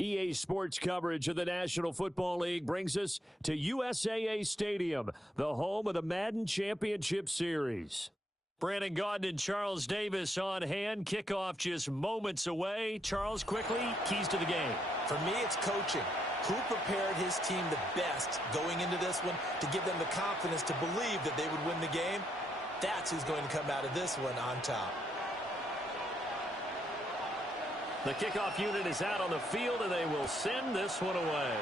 EA Sports coverage of the National Football League brings us to USAA Stadium, the home of the Madden Championship Series. Brandon Gaudin and Charles Davis on hand. Kickoff just moments away. Charles, quickly, keys to the game. For me, it's coaching. Who prepared his team the best going into this one to give them the confidence to believe that they would win the game? That's who's going to come out of this one on top. The kickoff unit is out on the field, and they will send this one away.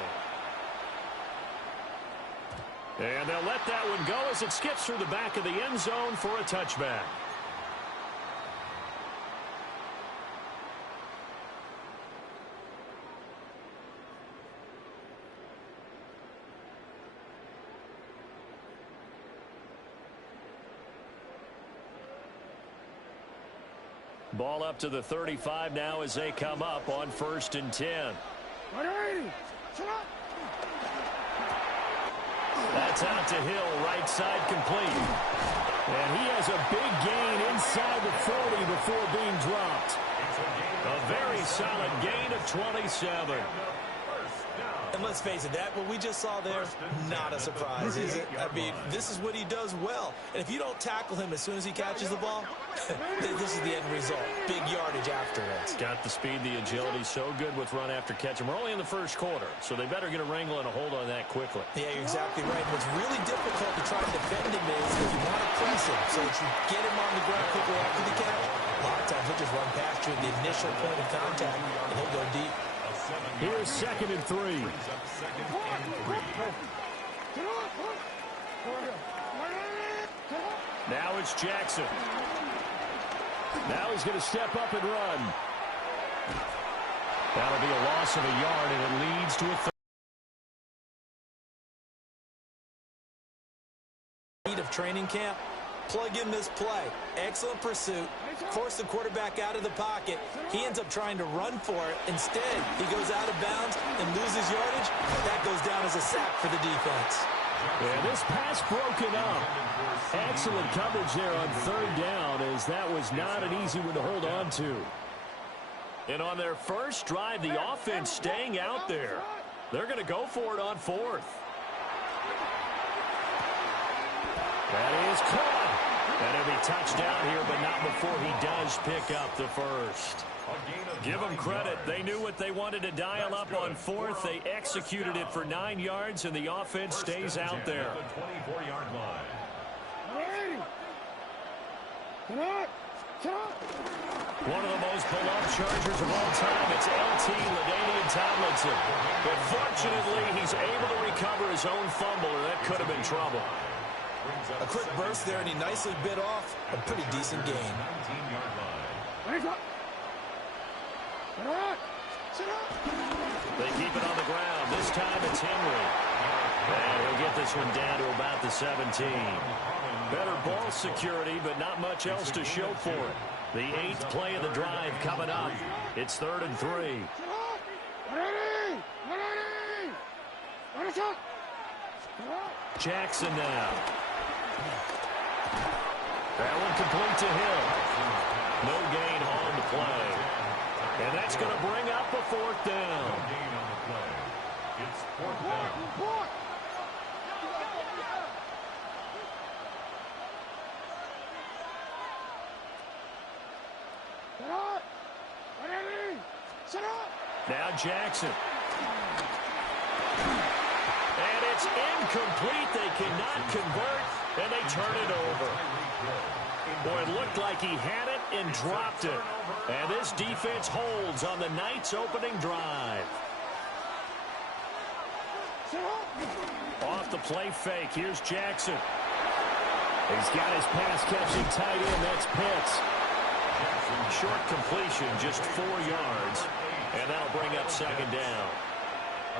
And they'll let that one go as it skips through the back of the end zone for a touchback. Ball up to the 35 now as they come up on 1st and 10. That's out to Hill, right side complete. And he has a big gain inside the 40 before being dropped. A very solid gain of 27. And let's face it, that what we just saw there, not a surprise, is it? I mean, this is what he does well. And if you don't tackle him as soon as he catches the ball, this is the end result. Big yardage afterwards. Got the speed, the agility, so good with run after catch. And we're only in the first quarter, so they better get a wrangle and a hold on that quickly. Yeah, you're exactly right. What's really difficult to try to defend him is that you want to press him so that you get him on the ground quickly after the catch. A lot of times he'll just run past you at the initial point of contact, and he'll go deep. Here's 2nd and 3. Now it's Jackson. Now he's going to step up and run. That'll be a loss of a yard, and it leads to a third. Of training camp. Plug in this play. Excellent pursuit. Force the quarterback out of the pocket. He ends up trying to run for it. Instead, he goes out of bounds and loses yardage. That goes down as a sack for the defense. Yeah, this pass broken up. Excellent coverage there on 3rd down, as that was not an easy one to hold on to. And on their first drive, the offense staying out there. They're going to go for it on 4th. That is caught. And it'll be touchdown here, but not before he does pick up the first. Give them credit. They knew what they wanted to dial up on 4th. They executed it for 9 yards, and the offense stays out there. One of the most beloved Chargers of all time, it's LT LaDainian Tomlinson. But fortunately, he's able to recover his own fumble, or that could have been trouble. A quick burst there, and he nicely bit off a pretty decent gain. They keep it on the ground. This time it's Henry. And he'll get this one down to about the 17. Better ball security, but not much else to show for it. The 8th play of the drive coming up. It's 3rd and 3. Jackson now. That one complete to Hill. No gain on the play. And that's going to bring up a 4th down. It's 4th down. Now Jackson. And it's incomplete. They cannot convert, and they turn it over. Boy, it looked like he had it and dropped it. And this defense holds on the night's opening drive. Off the play fake. Here's Jackson. He's got his pass-catching tight end. That's Pitts. Short completion, just 4 yards. And that'll bring up 2nd down.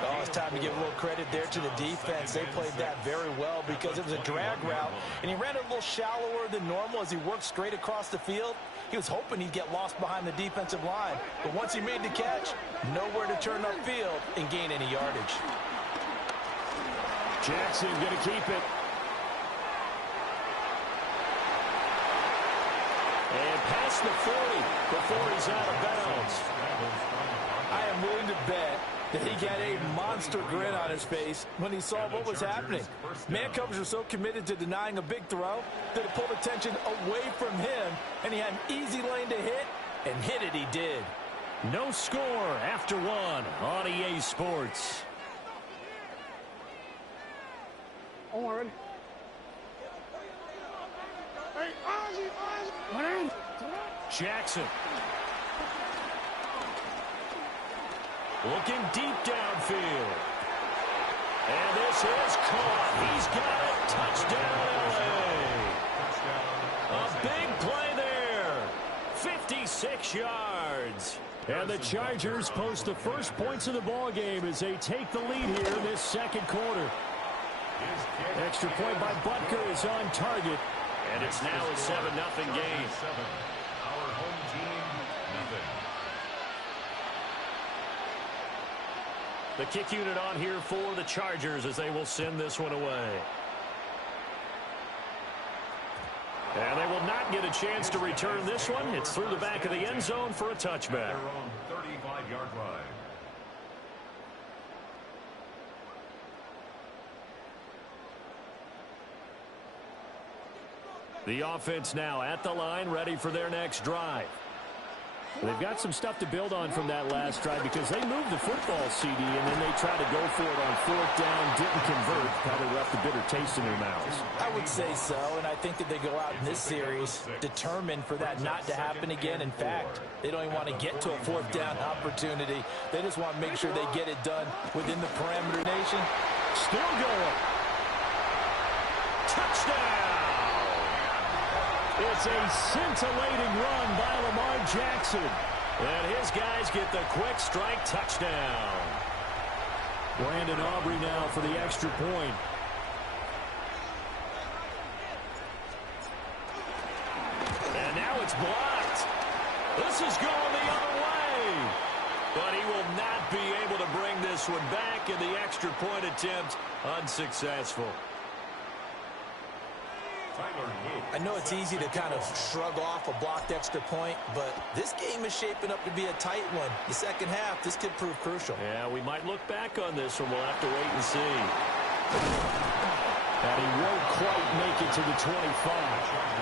Oh, it's time to give a little credit there to the defense. They played that very well because it was a drag route, and he ran it a little shallower than normal as he worked straight across the field. He was hoping he'd get lost behind the defensive line, but once he made the catch, nowhere to turn upfield and gain any yardage. Jackson going to keep it. And past the 40 before he's out of bounds. I am willing to bet He had a monster grin on his face when he saw what was happening. Man coverage were so committed to denying a big throw that it pulled attention away from him, and he had an easy lane to hit, and hit it he did. No score after one on EA Sports. Jackson. Looking deep downfield. And this is caught. He's got it. Touchdown, LA. A big play there. 56 yards. And the Chargers post the first points of the ball game as they take the lead here in this second quarter. Extra point by Butker is on target. And it's now a 7-0 game. Our home team, nothing. The kick unit on here for the Chargers as they will send this one away. And they will not get a chance to return this one. It's through the back of the end zone for a touchback. Their own 35-yard line. The offense now at the line, ready for their next drive. They've got some stuff to build on from that last drive because they moved the football, CD, and then they tried to go for it on fourth down, didn't convert, probably left a bitter taste in their mouths. I would say so, and I think that they go out in this series determined for that not to happen again. In fact, they don't even want to get to a fourth down opportunity. They just want to make sure they get it done within the perimeter nation. Still going. Touchdown! It's a scintillating run by Lamar Jackson. And his guys get the quick strike touchdown. Brandon Aubrey now for the extra point. And now it's blocked. This is going the other way. But he will not be able to bring this one back, and the extra point attempt unsuccessful. I know it's easy to kind of shrug off a blocked extra point, but this game is shaping up to be a tight one. The second half, this could prove crucial. Yeah, we might look back on this one. We'll have to wait and see. And he won't quite make it to the 25.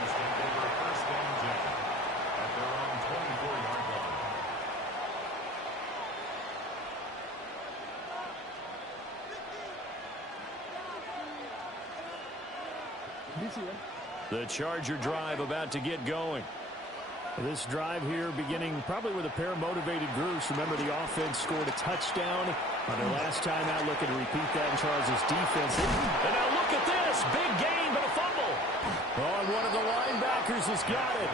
The Charger drive about to get going. This drive here beginning probably with a pair of motivated groups. Remember, the offense scored a touchdown on their last time out. Looking to repeat that in Charles' defense. And now look at this. Big gain, but a fumble. Oh, and one of the linebackers has got it.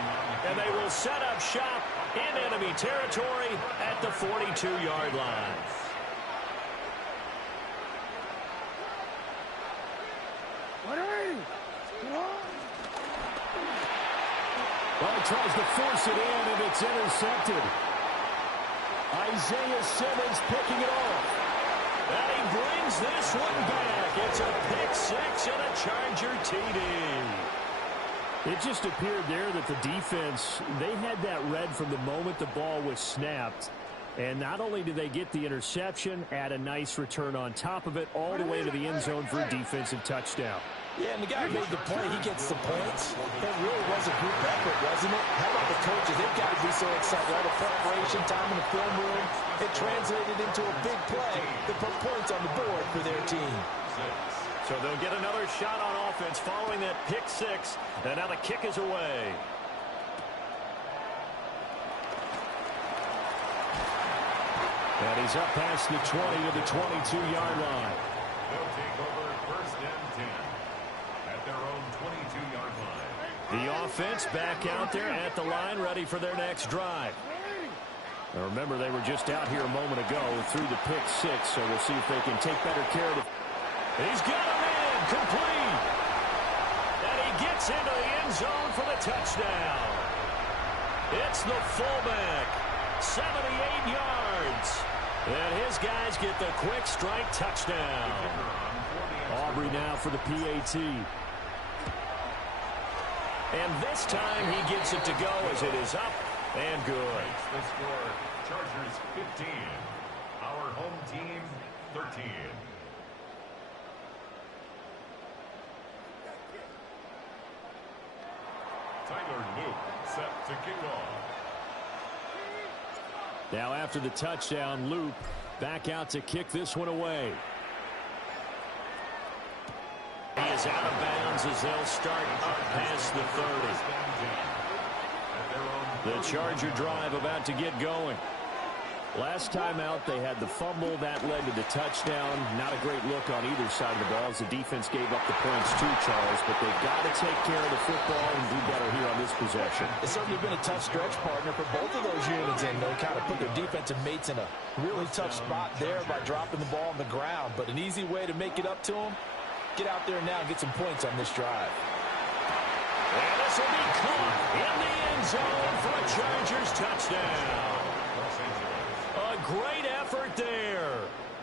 And they will set up shop in enemy territory at the 42-yard line. Well, he tries to force it in, and it's intercepted. Isaiah Simmons picking it off. And he brings this one back. It's a pick six and a Charger TD. It just appeared there that the defense, they had that read from the moment the ball was snapped. And not only did they get the interception, add a nice return on top of it, all the way to the end zone for a defensive touchdown. Yeah, and the guy who made the play, he gets the points. It really was a group effort, wasn't it? How about the coaches? They've got to be so excited. All the preparation, time in the film room, it translated into a big play that put points on the board for their team. So they'll get another shot on offense following that pick six. And now the kick is away. And he's up past the 20 to the 22-yard line. They'll take over first and 10 at their own 22-yard line. The offense back out there at the line, ready for their next drive. Now remember, they were just out here a moment ago through the pick six, so we'll see if they can take better care of it. He's got a man, complete. And he gets into the end zone for the touchdown. It's the fullback, 78 yards. And his guys get the quick strike touchdown. Aubrey now for the PAT. And this time he gets it to go as it is up and good. The score, Chargers 15, Our home team, 13. Tyler Luke set to kick off. Now after the touchdown, Loop back out to kick this one away. He is out of bounds as they'll start up past the 30. The Charger drive about to get going. Last time out, they had the fumble. That led to the touchdown. Not a great look on either side of the ball as the defense gave up the points too, Charles. But they've got to take care of the football and do better here on this possession. It's certainly been a tough stretch, partner, for both of those units. And they kind of put their defensive mates in a really tough spot there by dropping the ball on the ground. But an easy way to make it up to them, get out there now and get some points on this drive. And this will be caught in the end zone for a Chargers touchdown. A great effort there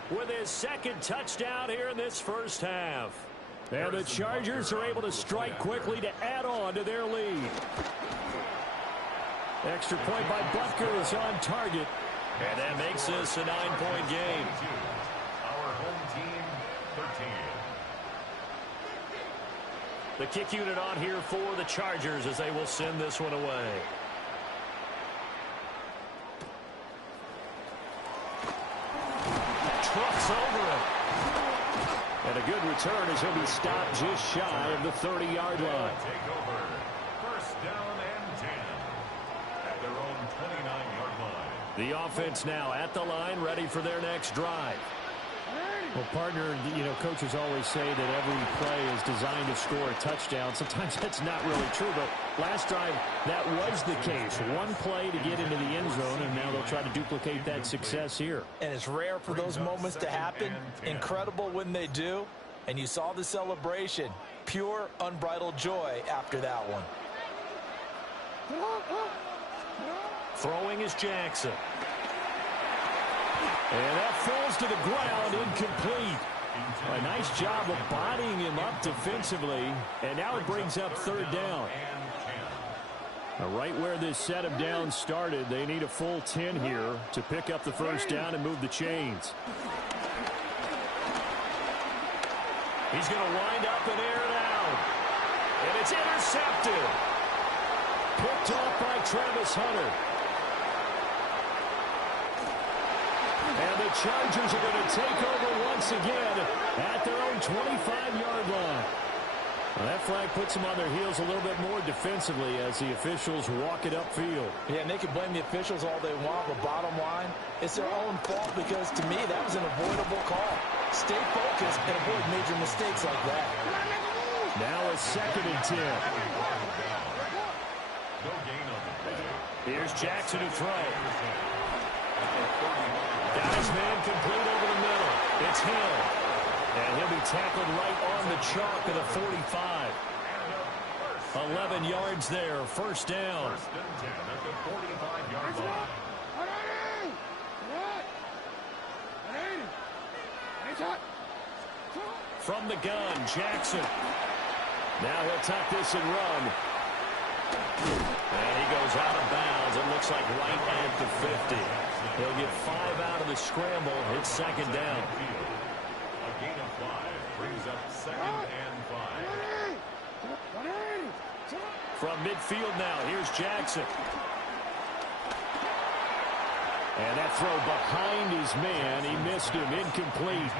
with his second touchdown here in this first half. And the Chargers are able to strike quickly to add on to their lead. Extra point by Butker is on target. And that makes this a 9-point game. Our home team, 13. The kick unit on here for the Chargers as they will send this one away. Trucks over it. And a good return as he'll be stopped just shy of the 30-yard line. Take over. First down and 10 at their own 29-yard line. The offense now at the line, ready for their next drive. Well, partner, you know, coaches always say that every play is designed to score a touchdown. Sometimes that's not really true, but last drive, that was the case. One play to get into the end zone, and now they'll try to duplicate that success here. And it's rare for those moments to happen. Incredible when they do. And you saw the celebration. Pure, unbridled joy after that one. Throwing is Jackson. And that falls to the ground, incomplete. A nice job of bodying him up defensively. And now it brings up third down. Right where this set of downs started, they need a full 10 here to pick up the first down and move the chains. He's going to wind up and air it out. And it's intercepted. Picked off by Travis Hunter. And the Chargers are going to take over once again at their own 25-yard line. Well, that flag puts them on their heels a little bit more defensively as the officials walk it upfield. Yeah, and they can blame the officials all they want, but bottom line, it's their own fault because, to me, that was an avoidable call. Stay focused and avoid major mistakes like that. Now a 2nd and 10. Here's Jackson to throw. Got his man complete over the middle. It's Hill. And he'll be tackled right on the chalk at a 45. 11 yards there, first down. First and 10 at the 45-yard line. From the gun, Jackson. Now he'll tuck this and run. And he goes out of bounds. It looks like right at the 50. He'll get 5 out of the scramble. It's second down. A gain of 5 brings up 2nd and 5. From midfield now, here's Jackson. And that throw behind his man. He missed him. Incomplete.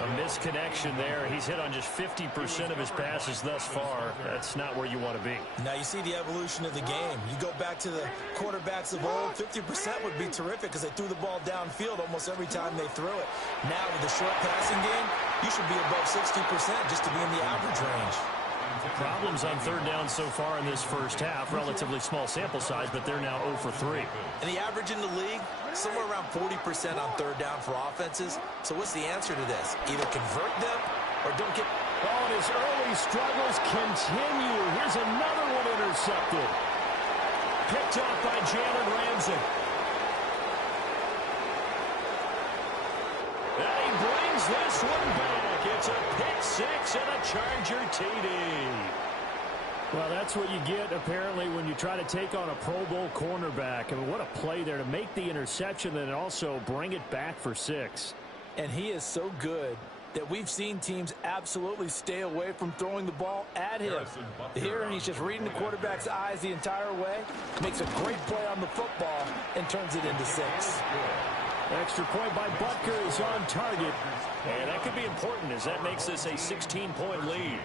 A misconnection there. He's hit on just 50% of his passes thus far. That's not where you want to be. Now you see the evolution of the game. You go back to the quarterbacks of old, 50% would be terrific because they threw the ball downfield almost every time they threw it. Now with the short passing game, you should be above 60% just to be in the average range. Problems on third down so far in this first half. Relatively small sample size, but they're now 0 for 3. And the average in the league, somewhere around 40% on third down for offenses. So what's the answer to this? Either convert them or don't get... Oh, and his early struggles continue. Here's another one intercepted. Picked off by Jalen Ramsey. And he brings this one back. It's a pick six and a Charger TD. Well, that's what you get, apparently, when you try to take on a Pro Bowl cornerback. I mean, what a play there to make the interception and also bring it back for 6. And he is so good that we've seen teams absolutely stay away from throwing the ball at him. Here, he's just reading the quarterback's eyes the entire way, makes a great play on the football, and turns it into 6. Extra point by Butker is on target. And that could be important as that makes this a 16-point lead.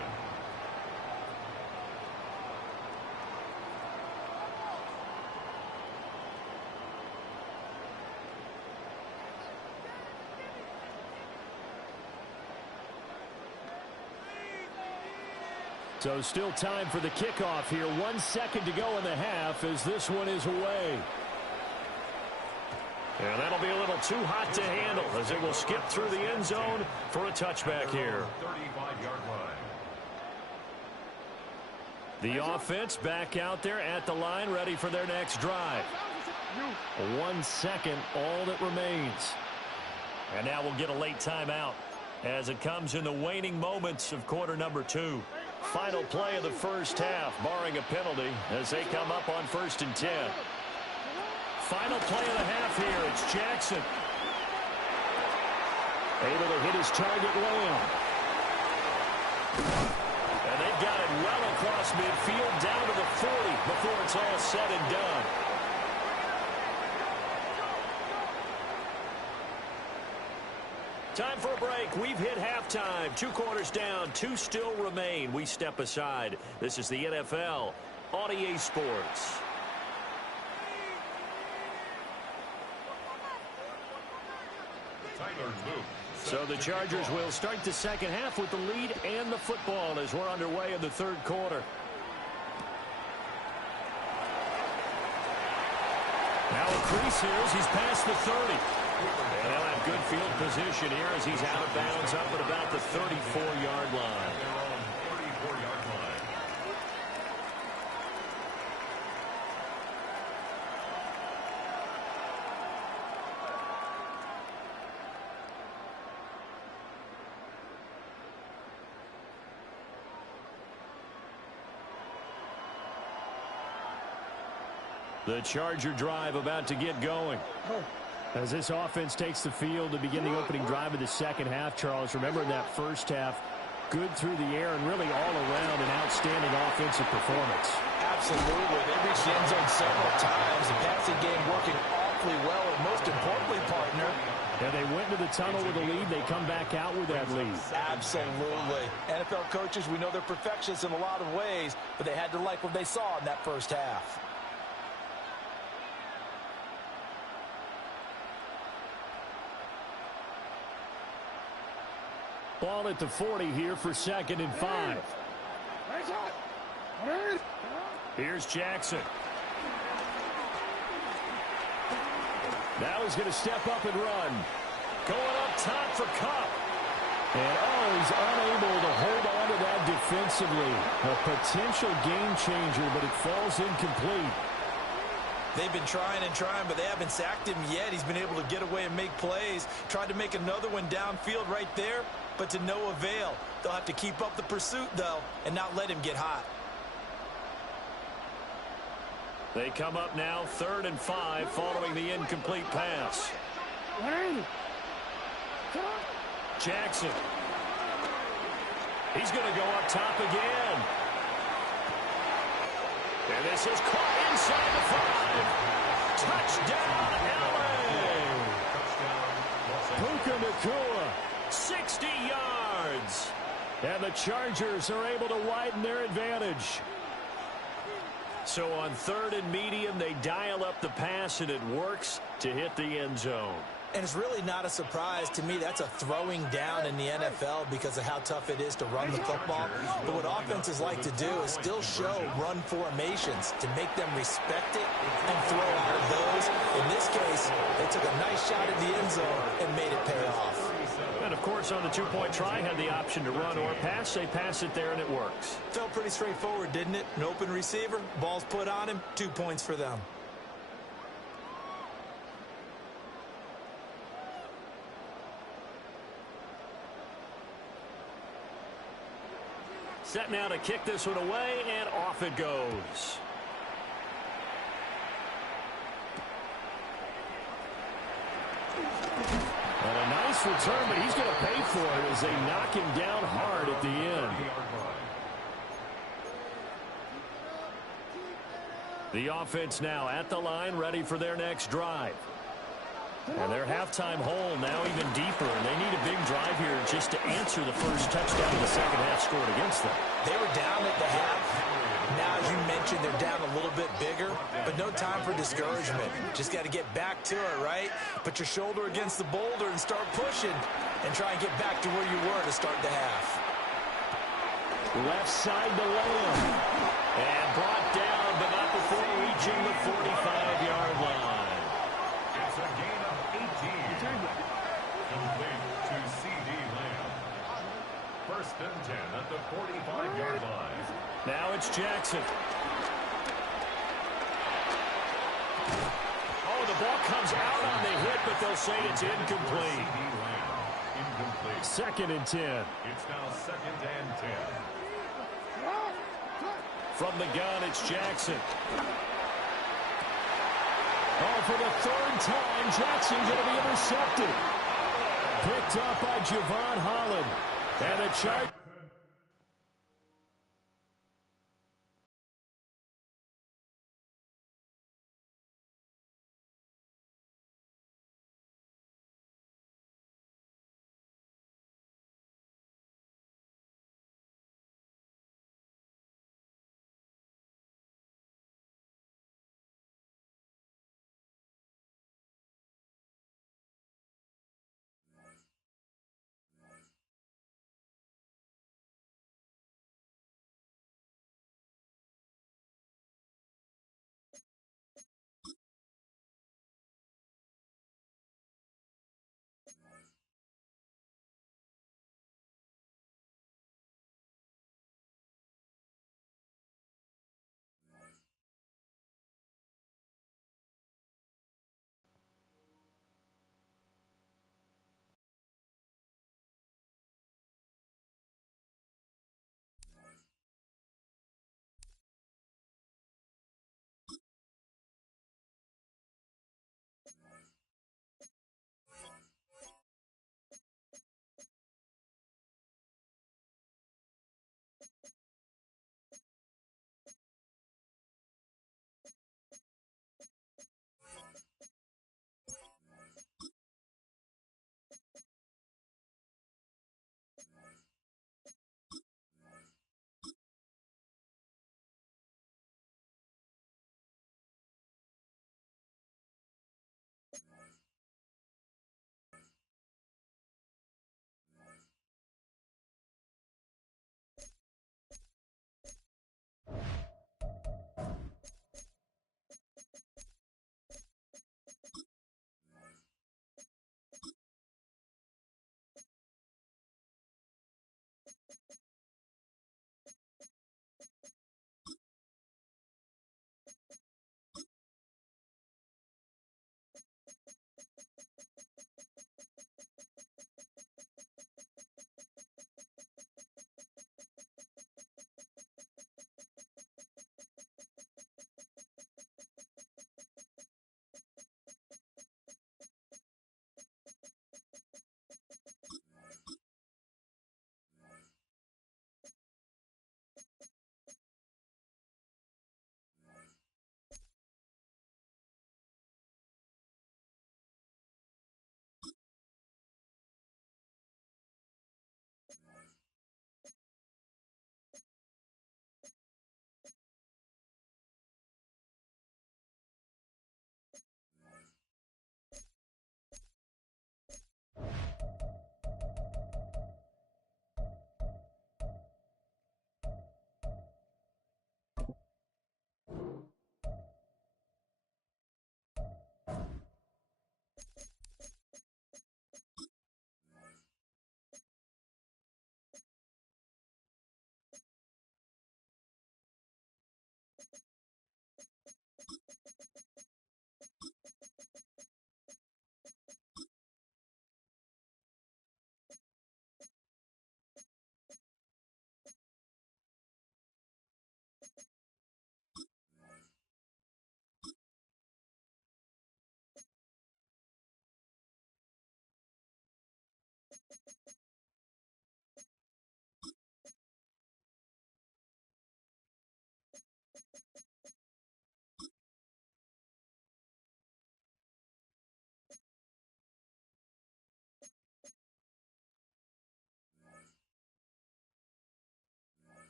So still time for the kickoff here. 1 second to go in the half as this one is away. And that'll be a little too hot to handle as it will skip through the end zone for a touchback here. 35-yard line. The offense back out there at the line, ready for their next drive. 1 second, all that remains. And now we'll get a late timeout as it comes in the waning moments of quarter number 2. Final play of the first half, barring a penalty, as they come up on 1st and 10. Final play of the half here. It's Jackson. Able to hit his target Lamb. And they've got it well across midfield down to the 40 before it's all said and done. Time for a break. We've hit halftime. 2 quarters down. 2 still remain. We step aside. This is the NFL on EA Sports. So the Chargers will start the second half with the lead and the football as we're underway in the 3rd quarter. Now a crease here as he's past the 30. And they'll have good field position here as he's out of bounds up at about the 34-yard line. The Charger drive about to get going. As this offense takes the field to begin the opening drive of the second half, Charles, remember in that first half, good through the air and really all around an outstanding offensive performance. Absolutely. They reached the end zone several times. The passing game working awfully well, and most importantly, partner, Yeah, they went to the tunnel with a lead. They come back out with that lead. absolutely. NFL coaches, we know they're perfectionists in a lot of ways, but they had to like what they saw in that first half. Ball at the 40 here for 2nd and 5. Here's Jackson. Now he's going to step up and run. Going up top for Cup. And he's unable to hold on to that defensively. A potential game changer, but it falls incomplete. They've been trying and trying, but they haven't sacked him yet. He's been able to get away and make plays. Tried to make another one downfield right there, but to no avail. They'll have to keep up the pursuit, though, and not let him get hot. They come up now 3rd and 5 following the incomplete pass. Jackson. He's going to go up top again. And this is caught inside the 5. Touchdown, LA. Puka Nacua. 60 yards. And the Chargers are able to widen their advantage. So on 3rd and medium, they dial up the pass, and it works to hit the end zone. And it's really not a surprise to me. That's a throwing down in the NFL because of how tough it is to run the football. But what offenses like to do is still show run formations to make them respect it and throw out of those. In this case, they took a nice shot at the end zone and made it pay off. And, of course, on the 2-point try, had the option to run or pass. They pass it there, and it works. Felt pretty straightforward, didn't it? An open receiver, ball's put on him, 2 points for them. Set now to kick this one away, and off it goes. And a nice return, but he's going to pay for it as they knock him down hard at the end. The offense now at the line, ready for their next drive. And their halftime hole now even deeper, and they need a big drive here just to answer the first touchdown the second half scored against them. They were down at the half. Now, as you mentioned, they're down a little bit bigger, but no time for discouragement. Just got to get back to it, right? Put your shoulder against the boulder and start pushing and try and get back to where you were to start the half. Left side to Lamb. And brought down, but not before reaching the 45-yard line. It's a gain of 18. Complete to C.D. Lamb. First and 10 at the 45-yard line. Now it's Jackson. Oh, the ball comes out on the hit, but they'll say it's incomplete. C.D. Lamb. Incomplete. Second and 10. It's now second and 10. From the gun, it's Jackson. Oh, for the third time, Jackson going to be intercepted. Picked up by Javon Holland. And the Chargers.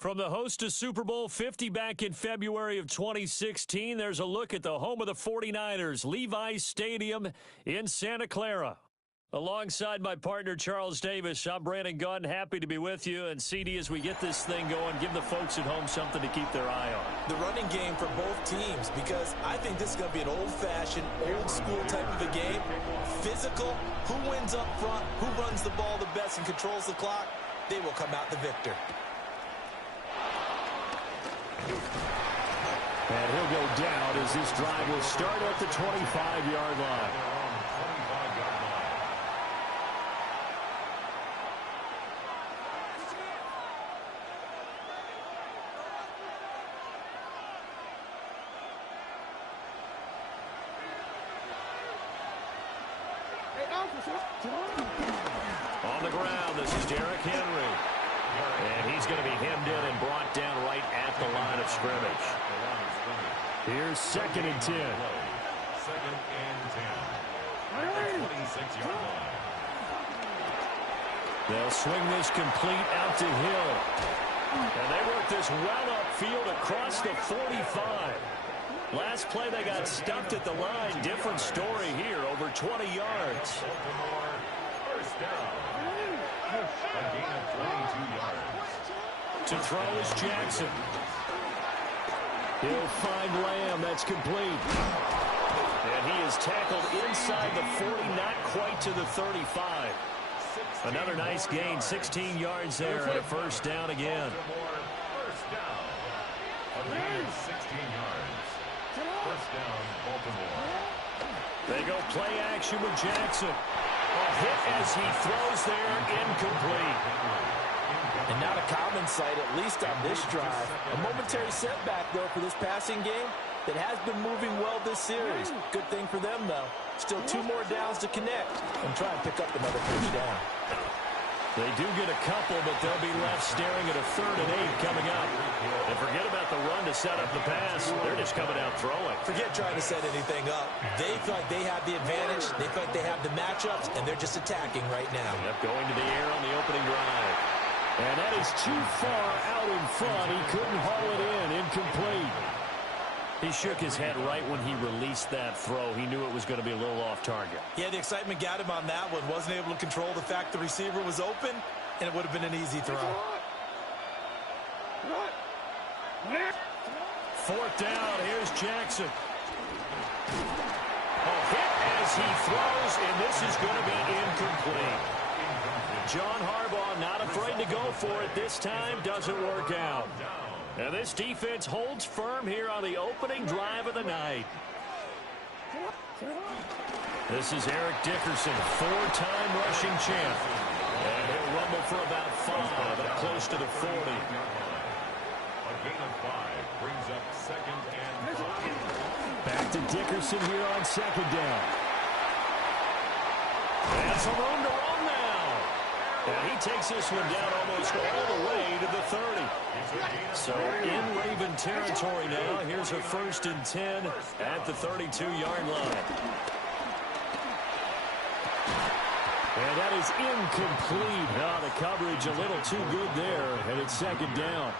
From the host to Super Bowl 50 back in February of 2016, there's a look at the home of the 49ers, Levi's Stadium in Santa Clara. Alongside my partner, Charles Davis, I'm Brandon Gunn, happy to be with you. And CD, as we get this thing going, give the folks at home something to keep their eye on. The running game for both teams, because I think this is going to be an old-fashioned, old-school type of a game. Physical, who wins up front, who runs the ball the best and controls the clock, they will come out the victor. And he'll go down as this drive will start at the 25-yard line. On the ground, this is Derrick Henry. And he's going to be hemmed in and brought down right at the line of scrimmage. Here's 2nd and 10. Second and 10. 26-yard line. They'll swing this complete out to Hill. And they work this well upfield across the 45. Last play they got stuffed at the line. Different story here, over 20 yards. Baltimore, first down. A gain of 22 yards. To throw is Jackson. He'll find Lamb. That's complete. And he is tackled inside the 40, not quite to the 35. Another nice gain, 16 yards there, and a first down again. First down. A gain of 16 yards. First down, Baltimore. They go play action with Jackson. A hit as he throws there, incomplete. And not a common sight, at least on this drive. A momentary setback, though, for this passing game that has been moving well this series. Good thing for them, though. Still 2 more downs to connect and try and pick up another first down. They do get a couple, but they'll be left staring at a 3rd and 8 coming up. And forget about the run to set up the pass. They're just coming out throwing. Forget trying to set anything up. They feel like they have the advantage. They feel like they have the matchups, and they're just attacking right now. Yep, going to the air on the opening drive. And that is too far out in front. He couldn't haul it in. Incomplete. He shook his head right when he released that throw. He knew it was going to be a little off target. Yeah, the excitement got him on that one. Wasn't able to control the fact the receiver was open, and it would have been an easy throw. 4th down, here's Jackson. A hit as he throws, and this is going to be incomplete. John Harbaugh not afraid to go for it this time. Doesn't work out. And this defense holds firm here on the opening drive of the night. This is Eric Dickerson, 4-time rushing champ. And he'll rumble for about 5, up close to the 40. A gain of 5 brings up 2nd and 5. Back to Dickerson here on 2nd down. And some room to run now. And he takes this one down almost all the way to the 30. So in Raven territory now. Here's a 1st and 10 at the 32-yard line. And that is incomplete. The coverage a little too good there, and it's 2nd down.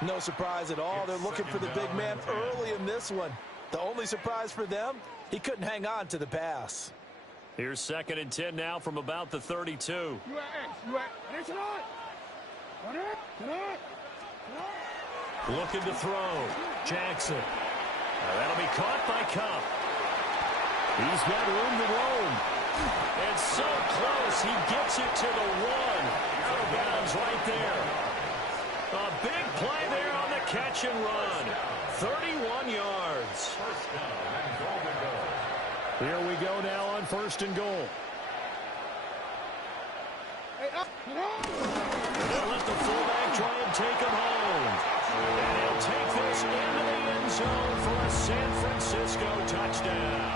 No surprise at all. They're looking for the big man early in this one. The only surprise for them, he couldn't hang on to the pass. Here's 2nd and 10 now from about the 32. Looking to throw. Jackson. That'll be caught by Cup. He's got room to roam. And so close, he gets it to the 1. Out of bounds right there. A big play there on the catch and run. 31 yards. First down and goal to go. Here we go now on 1st and goal. And they'll let the fullback try and take him home. And he'll take this into the end zone for a San Francisco touchdown.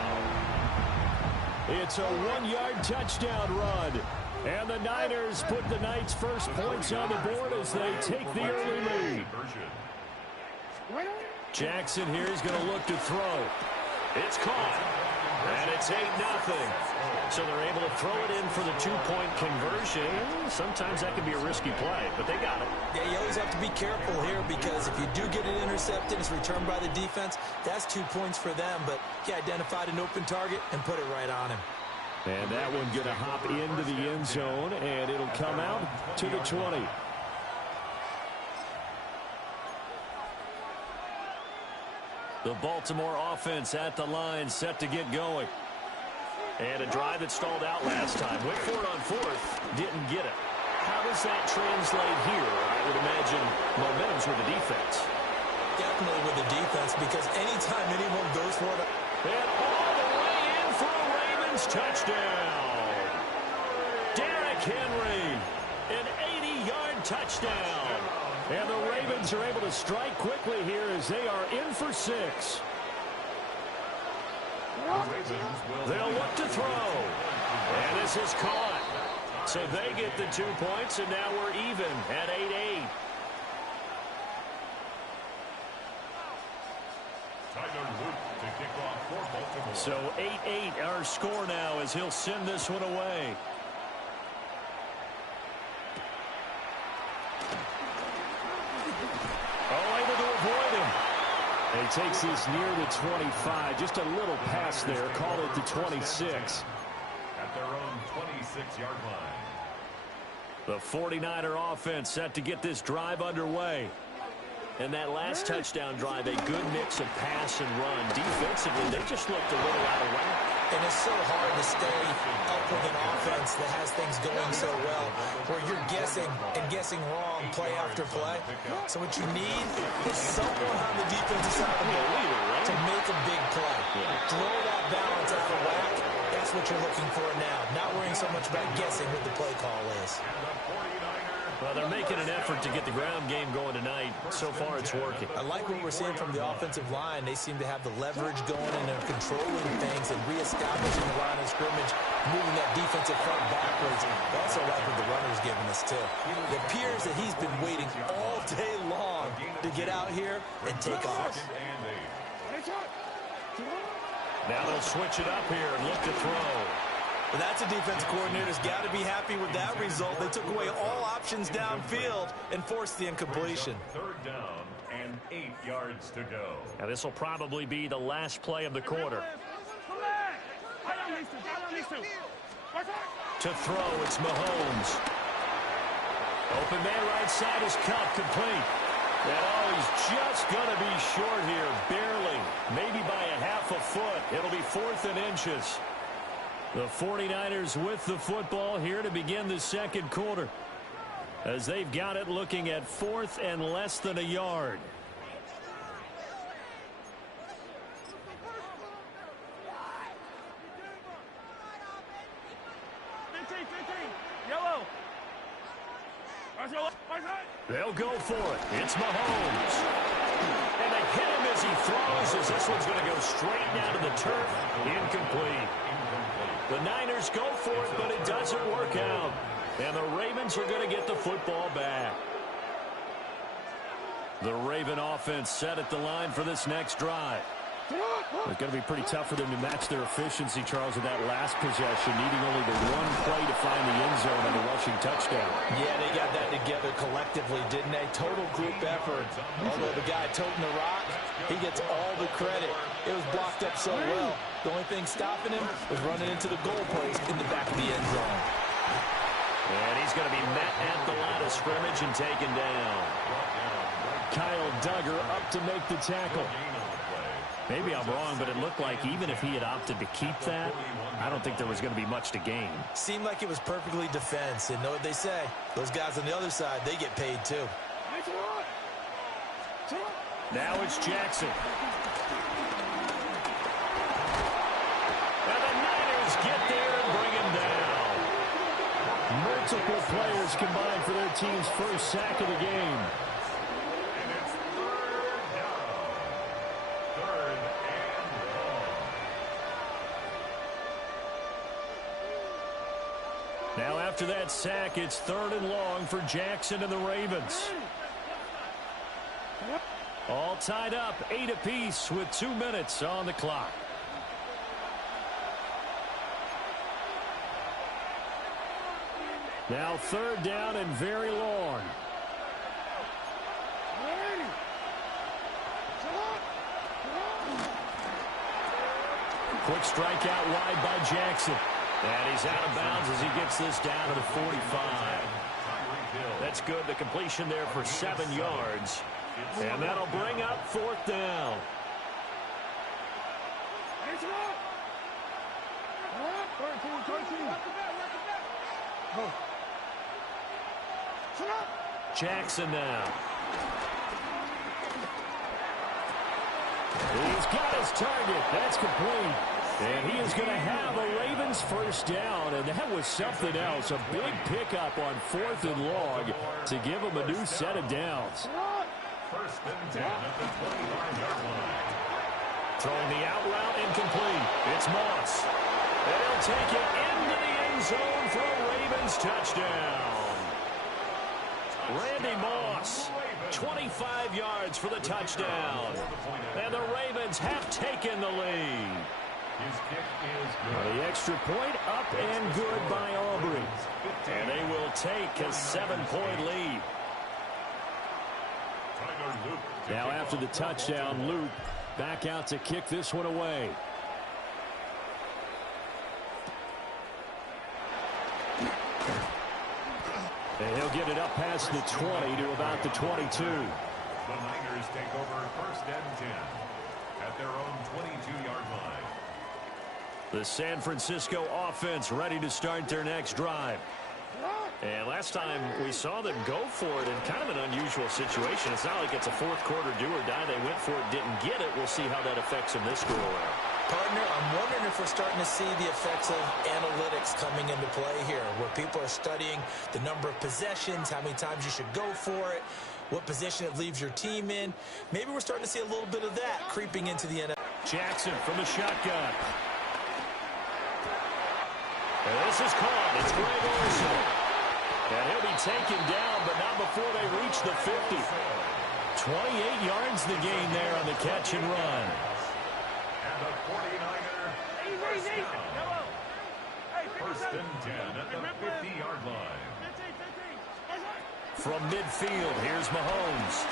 It's a 1-yard touchdown run. And the Niners put the night's first points on the board as they take the early lead. Jackson here is going to look to throw. It's caught. And it's 8-0. So they're able to throw it in for the two-point conversion. Sometimes that can be a risky play, but they got it. Yeah, you always have to be careful here because if you do get it intercepted, it's returned by the defense, that's 2 points for them. But he identified an open target and put it right on him. And that one going to hop into the end zone, and it'll come out to the 20. The Baltimore offense at the line, set to get going. And a drive that stalled out last time. Went for it on fourth, didn't get it. How does that translate here? I would imagine momentum's with the defense. Definitely with the defense, because anytime anyone goes for it. And all the way in for a Ravens touchdown. Derrick Henry, an 80-yard touchdown. And the Ravens are able to strike quickly here as they are in for 6. They'll look to throw. And this is caught. So they get the 2 points, and now we're even at 8-8. So 8-8 our score now as he'll send this one away. Oh, able to avoid him. And he takes this near the 25. Just a little pass there. Call it the 26. At their own 26-yard line. The 49er offense set to get this drive underway. And that last touchdown drive, a good mix of pass and run. Defensively, they just looked a little out of whack. And it's so hard to stay up with an offense that has things going so well, where you're guessing and guessing wrong play after play. So what you need is someone on the defensive side of the ball to make a big play. Throw that balance out of whack. That's what you're looking for now. Not worrying so much about guessing what the play call is. Well, they're making an effort to get the ground game going tonight. So far, it's working. I like what we're seeing from the offensive line. They seem to have the leverage going, and they're controlling things and reestablishing the line of scrimmage, moving that defensive front backwards. I also like what the runner's giving us, too. It appears that he's been waiting all day long to get out here and take off. Now they'll switch it up here and look to throw. But that's a defense coordinator's got to be happy with that result. They took away all options downfield and forced the incompletion. Third down and 8 yards to go. Now this will probably be the last play of the quarter. To throw, it's Mahomes. Open man right side is cut, complete. And oh, he's just going to be short here, barely. Maybe by a half a foot. It'll be 4th and inches. The 49ers with the football here to begin the second quarter, as they've got it looking at 4th and less than a yard. They'll go for it. It's Mahomes. And they hit him as he throws, as this one's going to go straight down to the turf. Incomplete. The Niners go for it, but it doesn't work out. And the Ravens are going to get the football back. The Raven offense set at the line for this next drive. It's going to be pretty tough for them to match their efficiency, Charles, with that last possession, needing only the one play to find the end zone and a rushing touchdown. Yeah, they got that together collectively, didn't they? Total group effort. Although the guy toting the rock, he gets all the credit. It was blocked up so well. The only thing stopping him was running into the goalpost in the back of the end zone. And he's going to be met at the line of scrimmage and taken down. Kyle Duggar up to make the tackle. Maybe I'm wrong, but it looked like even if he had opted to keep that, I don't think there was going to be much to gain. Seemed like it was perfectly defense. And know what they say? Those guys on the other side, they get paid too. Now it's Jackson. And the Niners get there and bring him down. Multiple players combined for their team's first sack of the game. Now after that sack, it's 3rd and long for Jackson and the Ravens. All tied up, 8 apiece with 2 minutes on the clock. Now 3rd down and very long. Quick strike out wide by Jackson. And he's out of bounds as he gets this down to the 45. That's good. The completion there for 7 yards. And that'll bring up 4th down. Jackson now. He's got his target. That's complete. And he is going to have a Ravens 1st down. And that was something else. A big pickup on 4th and long to give him a new set of downs. 1st and 10 at the 25-yard line. Throwing the out route incomplete. It's Moss. And he'll take it into the end zone for a Ravens touchdown. Randy Moss, 25 yards for the touchdown. And the Ravens have taken the lead. His kick is good. The extra point up and good by Aubrey. And they will take a 7-point lead. Now after the touchdown, Luke back out to kick this one away. And he'll get it up past the 20 to about the 22. The Niners take over 1st and 10 at their own 22-yard line. The San Francisco offense ready to start their next drive. And last time we saw them go for it in kind of an unusual situation. It's not like it's a 4th quarter do or die. They went for it, didn't get it. We'll see how that affects them this go around. Partner, I'm wondering if we're starting to see the effects of analytics coming into play here, where people are studying the number of possessions, how many times you should go for it, what position it leaves your team in. Maybe we're starting to see a little bit of that creeping into the NFL. Jackson from the shotgun. And this is caught. It's Greg Olsen. And he'll be taken down, but not before they reach the 50. 28 yards the gain there on the catch and run. And the 49er first down. 1st and 10 at the 50-yard line. From midfield, here's Mahomes.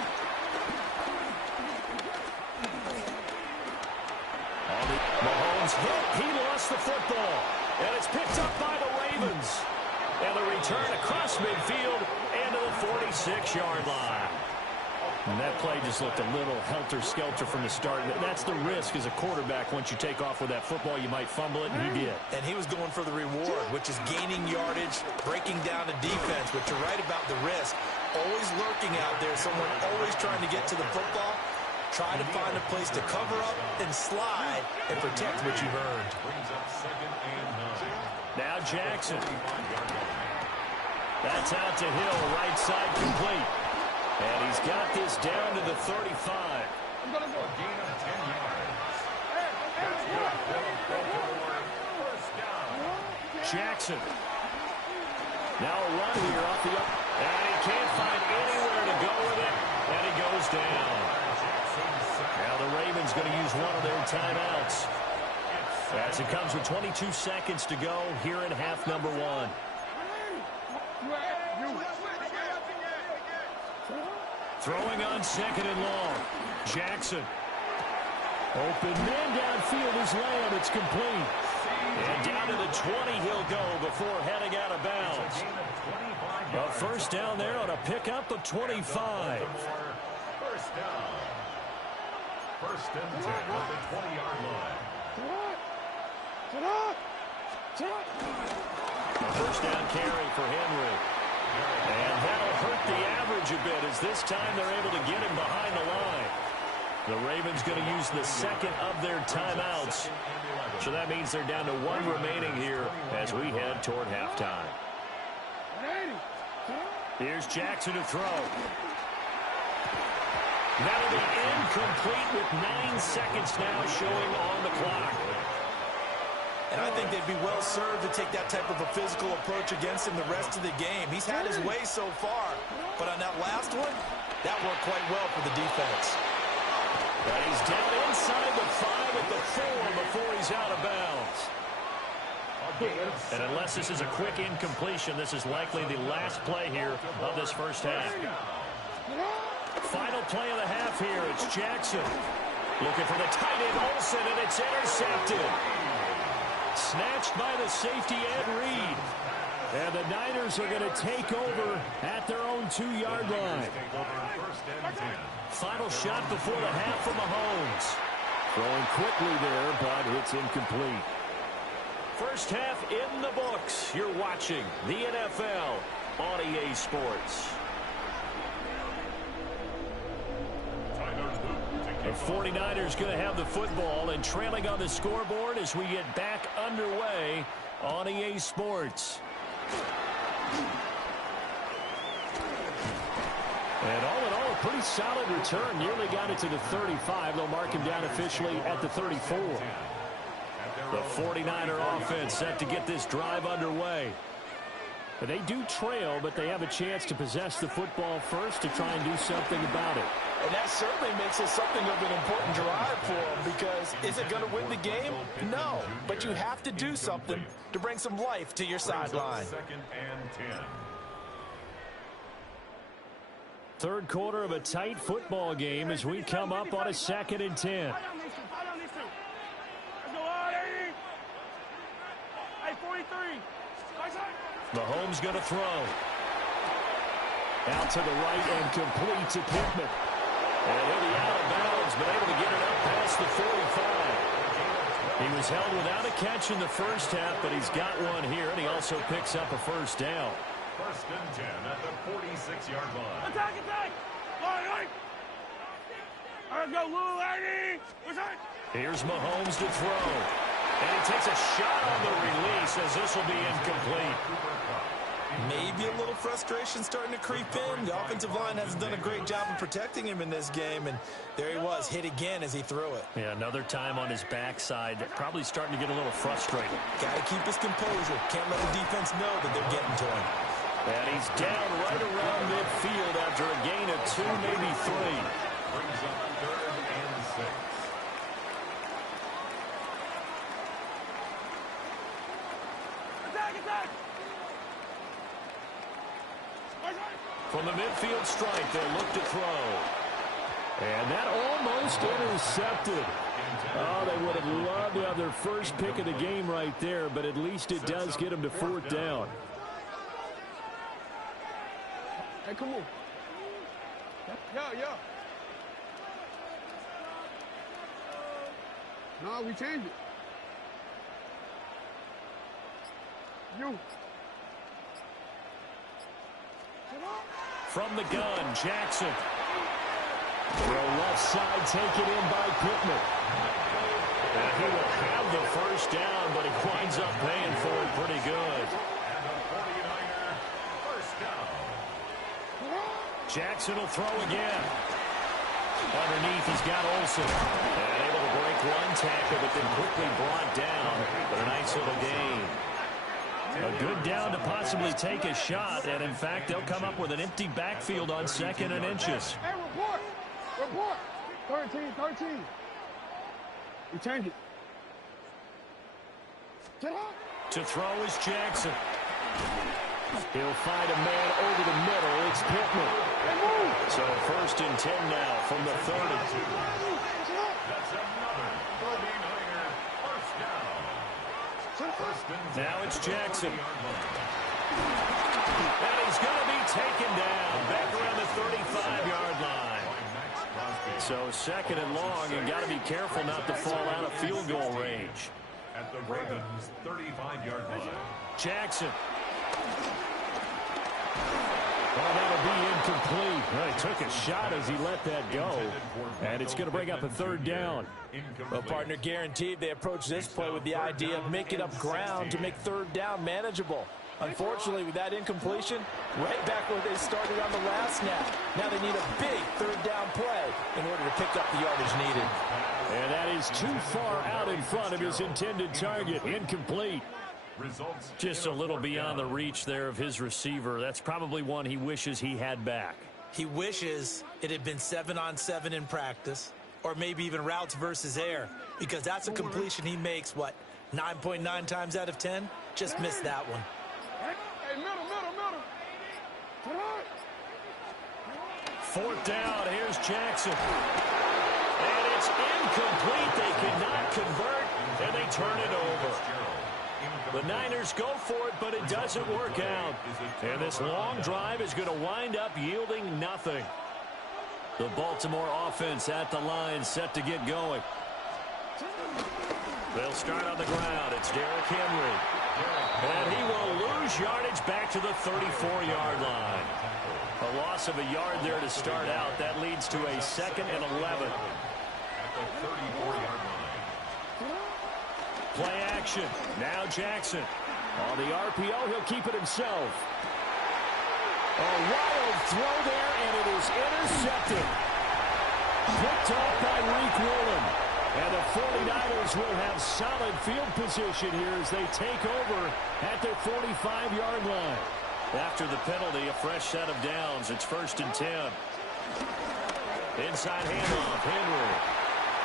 Mahomes hit. He lost the football. And it's picked up by the Ravens. And the return across midfield and to the 46-yard line. And that play just looked a little helter-skelter from the start. That's the risk as a quarterback. Once you take off with that football, you might fumble it, and he did. And he was going for the reward, which is gaining yardage, breaking down the defense. But you're right about the risk. Always lurking out there, someone always trying to get to the football. Try to find a place to cover up and slide and protect what you've earned. Brings up 2nd and 9. Now Jackson. That's out to Hill, right side complete. And he's got this down to the 35. A gain of 10 yards. That's good. First down. Jackson. Now a run here off the up. And he can't find anywhere to go with it. And he goes down. Now the Ravens going to use one of their timeouts. As it comes with 22 seconds to go here in half number 1. Throwing on 2nd and long. Jackson. Open man downfield is Lamb. It's complete. And down to the 20 he'll go before heading out of bounds. A first down there on a pickup of 25. First down. 1st and 10 at the 20-yard line. A first down carry for Henry. And that'll hurt the average a bit as this time they're able to get him behind the line. The Ravens going to use the 2nd of their timeouts. So that means they're down to 1 remaining here as we head toward halftime. Here's Jackson to throw. That'll be incomplete with 9 seconds now showing on the clock. And I think they'd be well served to take that type of a physical approach against him the rest of the game. He's had his way so far, but on that last one, that worked quite well for the defense. And he's down inside the 5 at the 4 before he's out of bounds. A And unless this is a quick incompletion, this is likely the last play here of this first half. Final play of the half here. It's Jackson. Looking for the tight end, Olsen, and it's intercepted. Snatched by the safety, Ed Reed. And the Niners are going to take over at their own 2-yard line. Final shot before the half from Mahomes. Throwing quickly there, but it's incomplete. First half in the books. You're watching the NFL on EA Sports. The 49ers going to have the football and trailing on the scoreboard as we get back underway on EA Sports. And all in all, a pretty solid return. Nearly got it to the 35. They'll mark him down officially at the 34. The 49er offense set to get this drive underway. But they do trail, but they have a chance to possess the football first to try and do something about it. And that certainly makes it something of an important drive for them, because is it going to win the game? No. But you have to do something to bring some life to your sideline. Second and 10. Third quarter of a tight football game as we come up on a 2nd and 10. Mahomes going to throw. Out to the right and complete to Pittman. And he'll be out of bounds, but able to get it up past the 45. He was held without a catch in the first half, but he's got one here, and he also picks up a first down. First and 10 at the 46-yard line. Attack! All right. Let's go, little lady. Here's Mahomes to throw. And he takes a shot on the release as this will be incomplete. Maybe a little frustration starting to creep in. The offensive line hasn't done a great job of protecting him in this game, and there he was, hit again as he threw it. Yeah, another time on his backside. Probably starting to get a little frustrated. Got to keep his composure. Can't let the defense know that they're getting to him. And he's down right around midfield after a gain of 2, maybe 3. Brings up 3rd and 6. From the midfield strike, they'll look to throw. And that almost intercepted. Oh, they would have loved to have their first pick of the game right there, but at least it does get them to 4th down. Hey, come on. Yo. No, we changed it. You. From the gun, Jackson. Throw left side, taken in by Pittman. And he will have the first down, but he winds up paying for it pretty good. And the 49er first down. Jackson will throw again. Underneath, he's got Olsen. And able to break one tackle, but then quickly brought down. But a nice little gain. A good down to possibly take a shot, and in fact, they'll come up with an empty backfield on 2nd and inches. Hey, report. 13. We change it. To throw is Jackson. He'll find a man over the middle. It's Pittman. So 1st and 10 now from the 30. That's another 49er first down. First and 10. Now it's Jackson. And he's going to be taken down back around the 35-yard line. So 2nd and long, and got to be careful not to fall out of field goal range. At the Ravens' 35-yard line. Jackson. Well, that'll be incomplete. Well, he took a shot as he let that go. And it's going to bring up a 3rd down. Well, partner, guaranteed they approach this play with the idea of making up ground to make 3rd down manageable. Unfortunately, with that incompletion, right back where they started on the last snap. Now they need a big 3rd down play in order to pick up the yardage needed. And that is too far out in front of his intended target. Incomplete. Results Just a little beyond the reach there of his receiver. That's probably one he wishes he had back. He wishes it had been 7-on-7 in practice, or maybe even routes versus air, because that's a completion he makes, 9.9 times out of 10, just missed that one. Hey, middle. Fourth down, here's Jackson. And it's incomplete. They cannot convert, and they turn it over. The Niners go for it, but it doesn't work out. And this long drive is going to wind up yielding nothing. The Baltimore offense at the line, set to get going. They'll start on the ground. It's Derrick Henry. And he will lose yardage back to the 34-yard line. A loss of a yard there to start out. That leads to a 2nd and 11. At the 34-yard line. Play action. Now Jackson. On the RPO, he'll keep it himself. A wild throw there, and it is intercepted. Picked off by Reek Woolen. And the 49ers will have solid field position here as they take over at their 45-yard line. After the penalty, a fresh set of downs. It's 1st and 10. Inside handoff, Henry.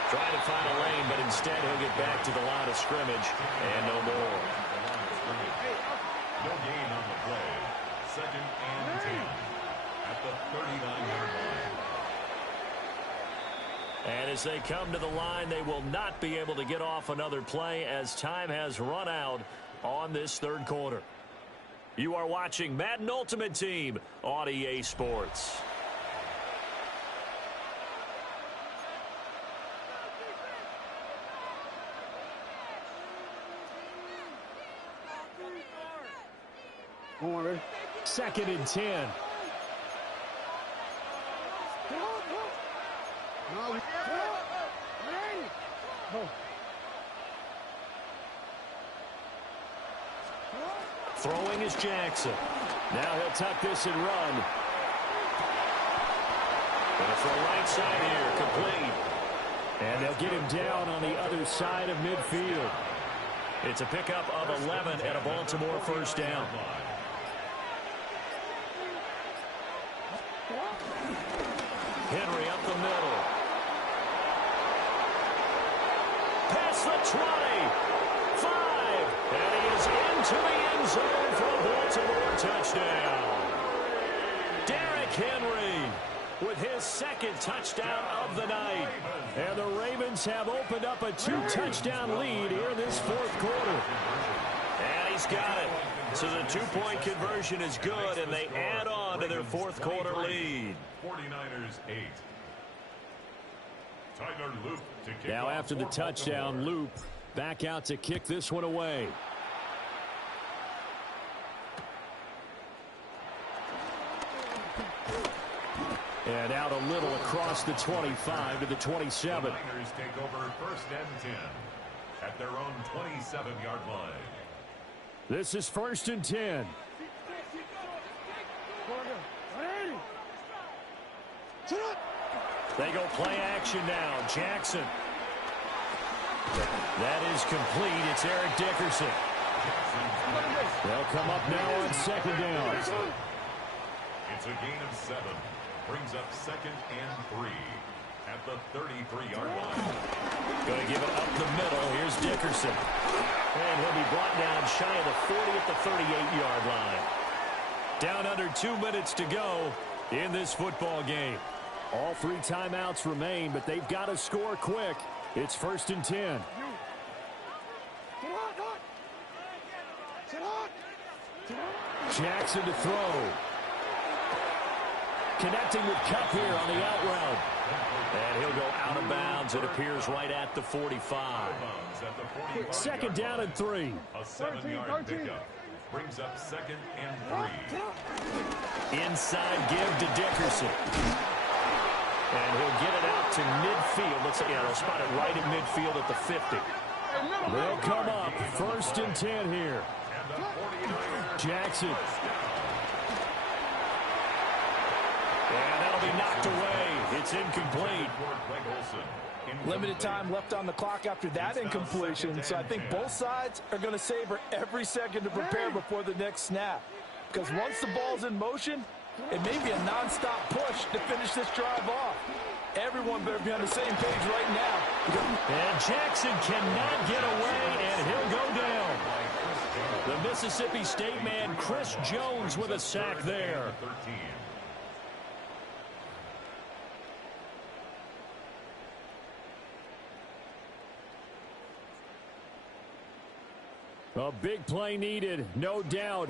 Trying to find a lane, but instead he'll get back to the line of scrimmage and no more. No gain on the play. 2nd and 10 at the 39-yard line. And as they come to the line, they will not be able to get off another play as time has run out on this 3rd quarter. You are watching Madden Ultimate Team on EA Sports. Come on, ready? 2nd and 10. Throwing is Jackson. Now he'll tuck this and run. Gonna throw right side here, complete. And they'll get him down on the other side of midfield. It's a pickup of 11 and a Baltimore 1st down. Henry up the middle. Past the 20. 5. And he is into the end zone for a Baltimore touchdown. Derrick Henry with his 2nd touchdown of the night. And the Ravens have opened up a 2-touchdown lead here this 4th quarter. And he's got it. So the 2-point conversion is good, and they add on to their 4th quarter lead. 49ers 8. Tyler Loop to kick Now off after the for touchdown, Baltimore. Loop back out to kick this one away. And out a little across the 25 to the 27. The Niners take over 1st and 10 at their own 27-yard line. This is 1st and 10. They go play action now. Jackson. That is complete. It's Eric Dickerson. They'll come up now on 2nd down. It's a gain of 7. Brings up 2nd and 3 at the 33-yard line. Going to give it up the middle. Here's Dickerson. And he'll be brought down shy of the 40 at the 38-yard line. Down under 2 minutes to go in this football game. All 3 timeouts remain, but they've got to score quick. It's 1st and 10. Jackson to throw. Connecting with Cup here on the out route. And he'll go out of bounds. It appears right at the 45. 2nd down and 3. A 7-yard pickup. Brings up 2nd and 3. Inside give to Dickerson. And he'll get it out to midfield. Let's see, they'll spot it right at midfield at the 50. They'll come up 1st and 10 here. Jackson. And that'll be knocked away. It's incomplete. Limited time left on the clock after that incompletion, so I think both sides are going to savor every second to prepare before the next snap. Because once the ball's in motion, it may be a nonstop push to finish this drive off. Everyone better be on the same page right now. And Jackson cannot get away, and he'll go down. The Mississippi State man, Chris Jones, with a sack there. A big play needed, no doubt.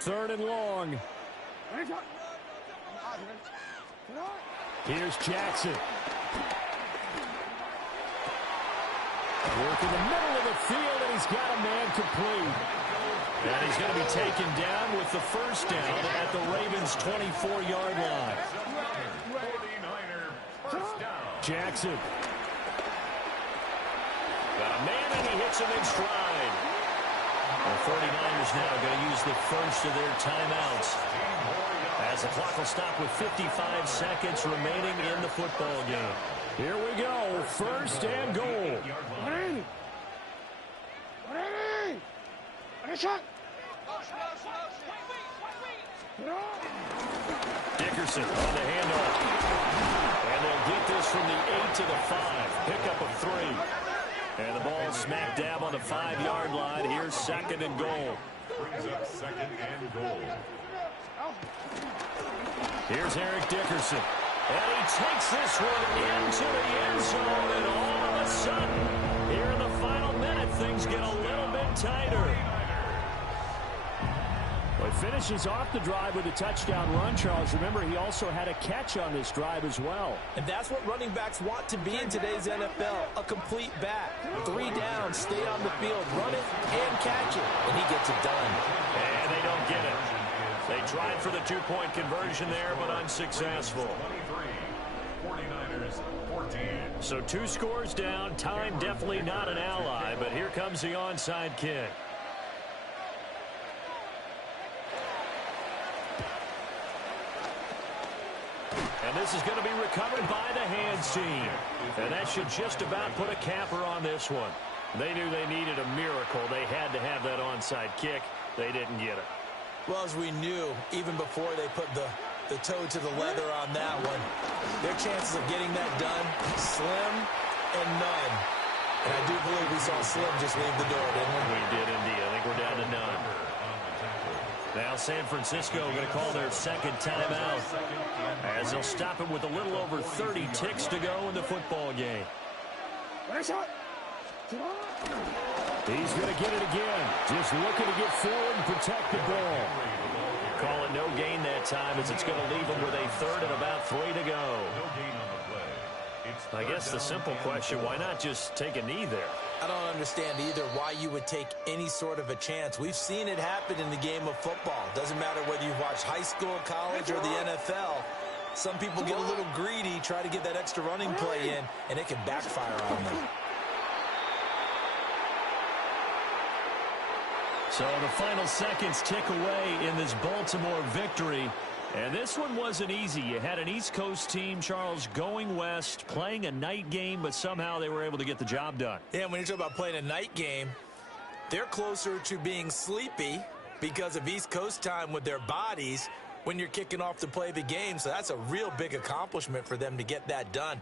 3rd and long. Here's Jackson. Work in the middle of the field, and he's got a man complete. And he's going to be taken down with the first down at the Ravens' 24-yard line. Jackson. Got a man, and he hits him in stride. The 49ers now going to use the first of their timeouts, as the clock will stop with 55 seconds remaining in the football game. Here we go, 1st and goal. Dickerson on the handoff. And they'll get this from the 8 to the 5. Pickup of 3. And the ball smack dab on the 5-yard line. Here's 2nd and goal. Brings up 2nd and goal. Here's Eric Dickerson. And he takes this one into the end zone. And all of a sudden, here in the final minute, things get a little bit tighter. Well, he finishes off the drive with a touchdown run, Charles. Remember, he also had a catch on this drive as well. And that's what running backs want to be in today's NFL, a complete back. 3 down, stay on the field, run it, and catch it. And he gets it done. And they don't get it. They tried for the 2-point conversion there, but unsuccessful. 49ers 14. So 2 scores down. Time definitely not an ally, but here comes the onside kick. And this is going to be recovered by the hands team. And that should just about put a capper on this one. They knew they needed a miracle. They had to have that onside kick. They didn't get it. Well, as we knew, even before they put the toe to the leather on that one, their chances of getting that done, slim and none. And I do believe we saw Slim just leave the door, didn't we? We did indeed. I think we're down to none. Now San Francisco going to call their 2nd timeout, as they'll stop it with a little over 30 ticks to go in the football game. He's going to get it again. Just looking to get forward and protect the ball. Call it no gain that time, as it's going to leave him with a 3rd and about 3 to go. I guess the simple question, why not just take a knee there? I don't understand either why you would take any sort of a chance. We've seen it happen in the game of football. Doesn't matter whether you've watched high school, college, or the NFL. Some people get a little greedy, try to get that extra running play in, and it can backfire on them. So the final seconds tick away in this Baltimore victory. And this one wasn't easy. You had an East Coast team, Charles, going west, playing a night game, but somehow they were able to get the job done. Yeah, when you talk about playing a night game, they're closer to being sleepy because of East Coast time with their bodies when you're kicking off to play the game. So that's a real big accomplishment for them to get that done.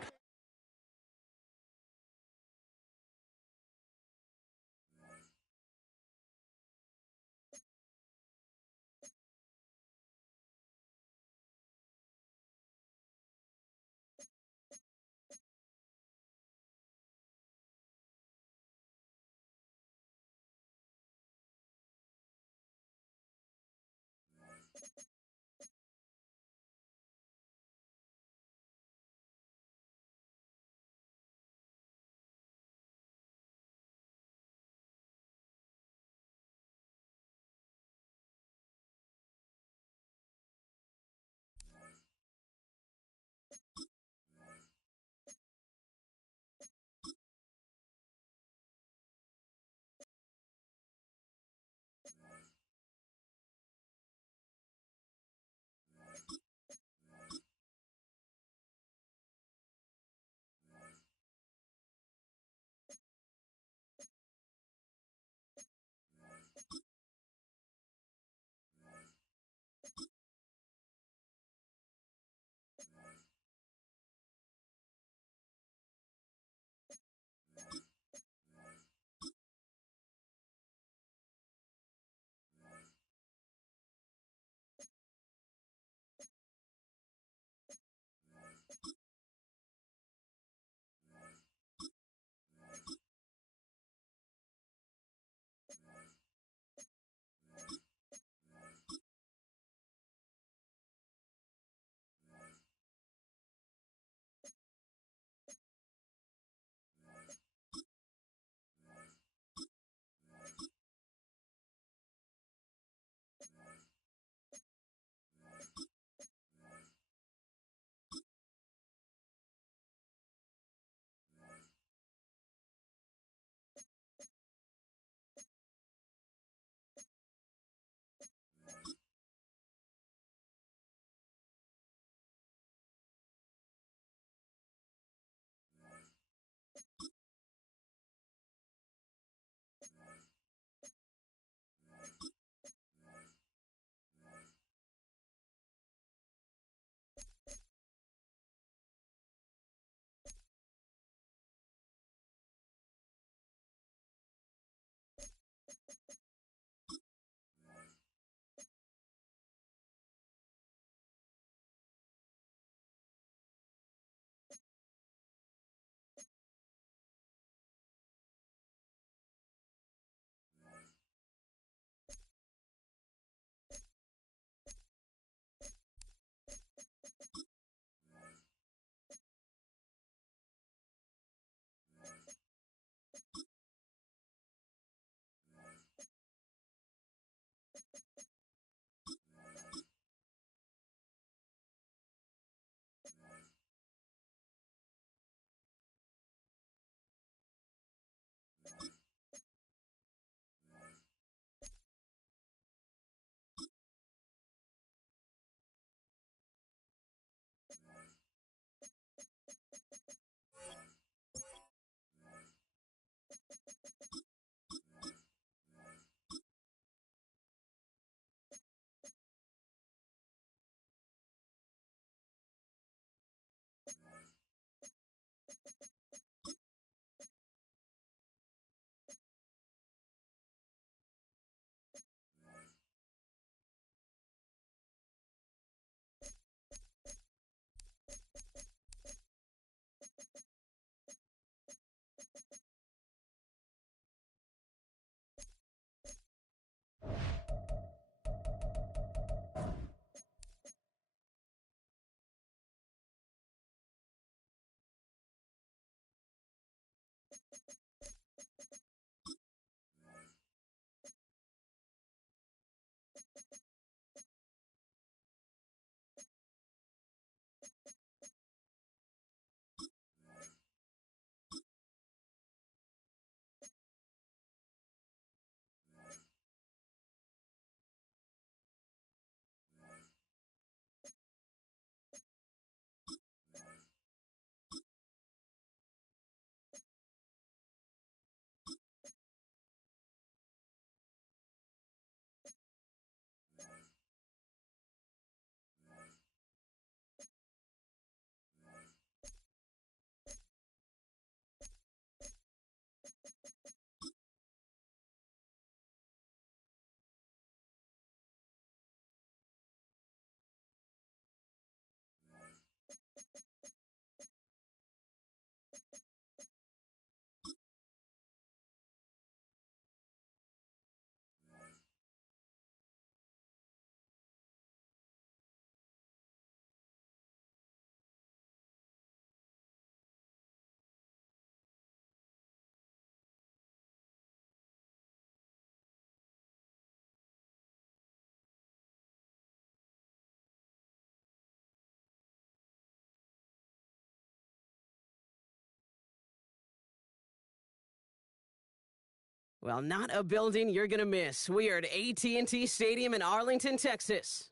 Well, not a building you're going to miss. We are at AT&T Stadium in Arlington, Texas.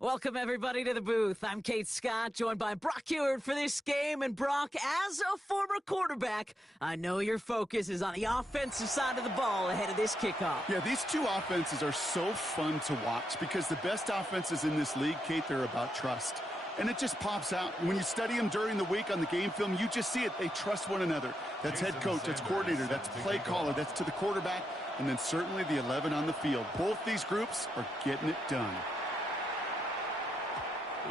Welcome, everybody, to the booth. I'm Kate Scott, joined by Brock Ewert for this game. And, Brock, as a former quarterback, I know your focus is on the offensive side of the ball ahead of this kickoff. Yeah, these two offenses are so fun to watch because the best offenses in this league, Kate, they're about trust. And it just pops out. When you study them during the week on the game film, you just see it. They trust one another. That's head coach, that's coordinator, that's play caller, that's to the quarterback, and then certainly the 11 on the field. Both these groups are getting it done.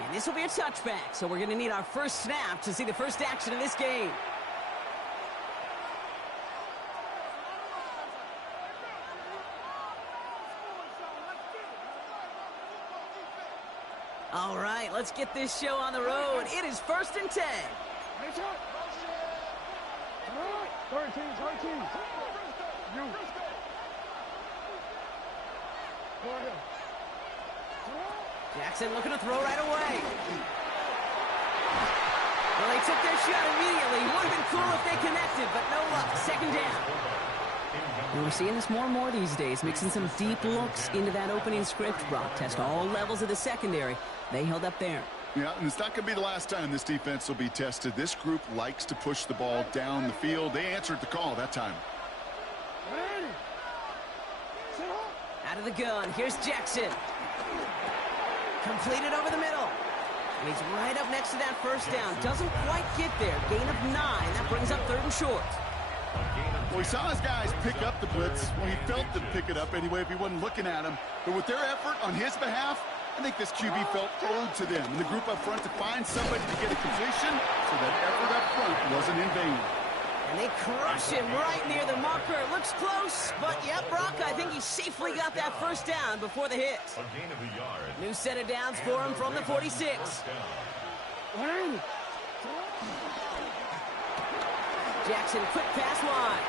And this will be a touchback, so we're going to need our first snap to see the first action of this game. All right, let's get this show on the road. It is 1st and 10. 13. Jackson looking to throw right away. Well, they took their shot immediately. Would have been cool if they connected, but no luck. 2nd down. And we're seeing this more and more these days, mixing some deep looks into that opening script. Brock test all levels of the secondary. They held up there. Yeah, and it's not going to be the last time this defense will be tested. This group likes to push the ball down the field. They answered the call that time. Out of the gun, here's Jackson. Completed over the middle. And he's right up next to that first down. Doesn't quite get there. Gain of 9. That brings up 3rd and short. Well, he saw his guys pick up the blitz. Well, he felt them pick it up anyway if he wasn't looking at him. But with their effort on his behalf, I think this QB felt owed to them. And the group up front to find somebody to get a completion so that effort up front wasn't in vain. And they crush him right near the marker. Looks close, but yep, Brock, I think he safely got that first down before the hit. A gain of a yard. New set of downs for him from the 46. Jackson, quick pass wide.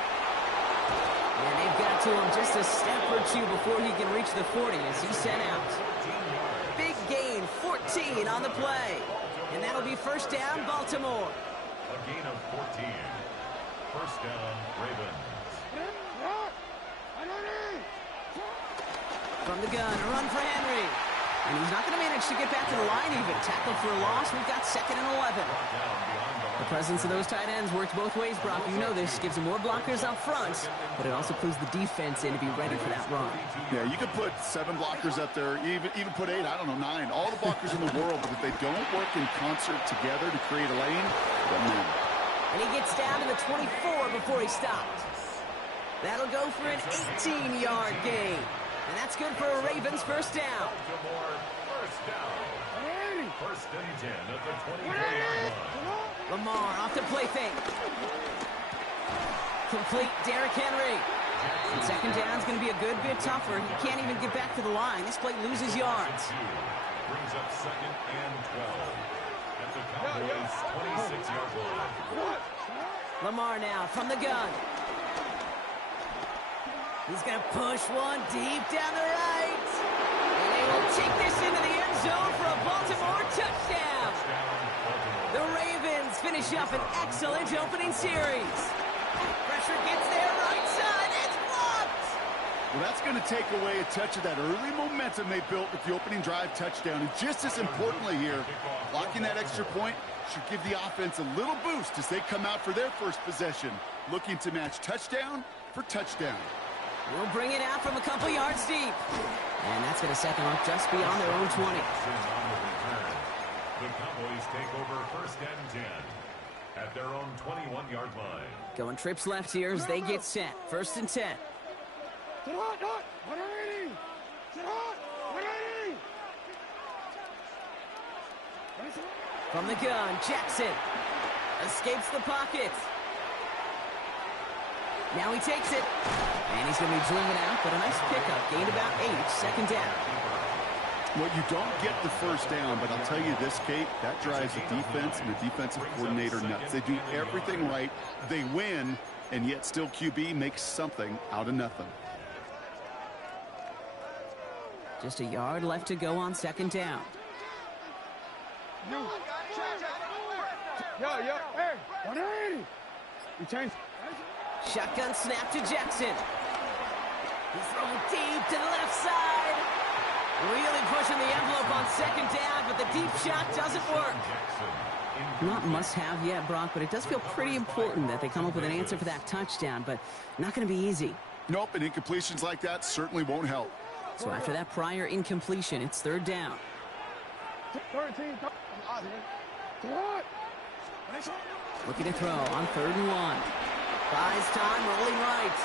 And they've got to him just a step or two before he can reach the 40 as he's sent out. Big gain, 14 on the play. And that'll be 1st down, Baltimore. A gain of 14. 1st down, Ravens. From the gun, a run for Henry. And he's not going to manage to get back to the line even. Tackle for a loss. We've got 2nd and 11. The presence of those tight ends works both ways, Brock. You know this. Gives them more blockers up front, but it also clues the defense in to be ready for that run. Yeah, you could put 7 blockers up there, even put 8, I don't know, 9. All the blockers in the world, but if they don't work in concert together to create a lane, it doesn't matter. And he gets down to the 24 before he stopped. That'll go for an 18-yard gain. And that's good for a Ravens first down. First down. 1st and 10 at the 24-yard line. Lamar off the play fake. Complete, Derrick Henry. And 2nd down's going to be a good bit tougher. He can't even get back to the line. This play loses yards. Brings up 2nd and 12 at the Cowboys' 26-yard line. Lamar now from the gun. He's going to push one deep down the right. And they will take this into the end zone for a Baltimore touchdown. The Ravens finish up an excellent opening series. Pressure gets there, right side, it's blocked. Well, that's going to take away a touch of that early momentum they built with the opening drive touchdown. And just as importantly here, blocking that extra point should give the offense a little boost as they come out for their first possession, looking to match touchdown for touchdown. We'll bring it out from a couple yards deep. And that's going to set them up just beyond their own 20. The Cowboys take over 1st and 10 at their own 21-yard line. Going trips left here as they get set. 1st and 10. From the gun, Jackson escapes the pocket. Now he takes it. And he's going to be driven out, but a nice pickup. Gained about 8, 2nd down. Well, you don't get the first down, but I'll tell you this, Kate, that drives the defense and the defensive coordinator nuts. They do everything right. They win, and yet still QB makes something out of nothing. Just a yard left to go on 2nd down. Hey, 180. You change. Shotgun snap to Jackson. He's throwing deep to the left side. Really pushing the envelope on second down, but the deep shot doesn't work. Not must-have yet, Brock, but it does feel pretty important that they come up with an answer for that touchdown, but not going to be easy. Nope, and incompletions like that certainly won't help. So after that prior incompletion, it's third down. Looking to throw on 3rd and 1. Buys time, rolling right.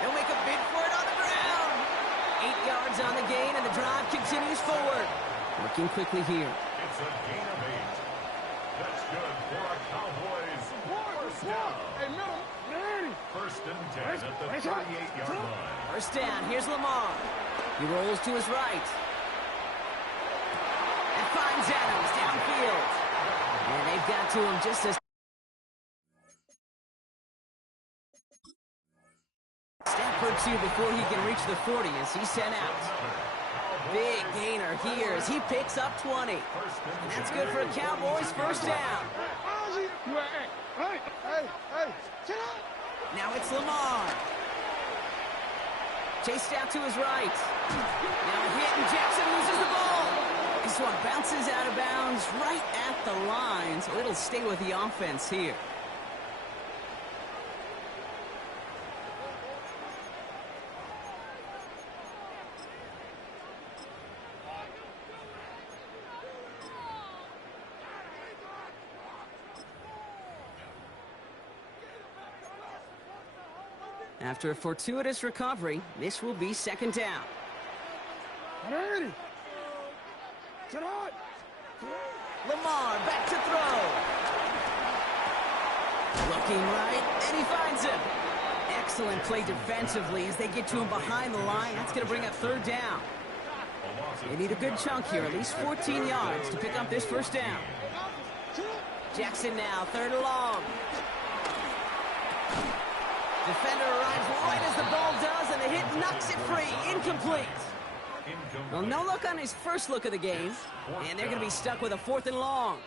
They'll make a bid for it on the ground. 8 yards on the gain, and the drive continues forward. Working quickly here. It's a gain of 8. That's good for a Cowboys first down. First and 10 at the 38-yard line. First down, here's Lamar. He rolls to his right. And finds Adams downfield. And they've got to him just as step or two before he can reach the 40 as he's sent out. Big gainer here as he picks up 20. And that's good for a Cowboys first down. Now it's Lamar. Chased out to his right. Now a hit, and Jackson loses the ball. This one bounces out of bounds right at the line, so it'll stay with the offense here. After a fortuitous recovery, this will be second down. Lamar back to throw. Looking right, and he finds him. Excellent play defensively as they get to him behind the line. That's going to bring up third down. They need a good chunk here, at least 14 yards to pick up this first down. Jackson now, 3rd and long. Defender arrives right as the ball does, and the hit knocks it free. Incomplete. Well, no look on his first look of the game, and they're going to be stuck with a 4th and long.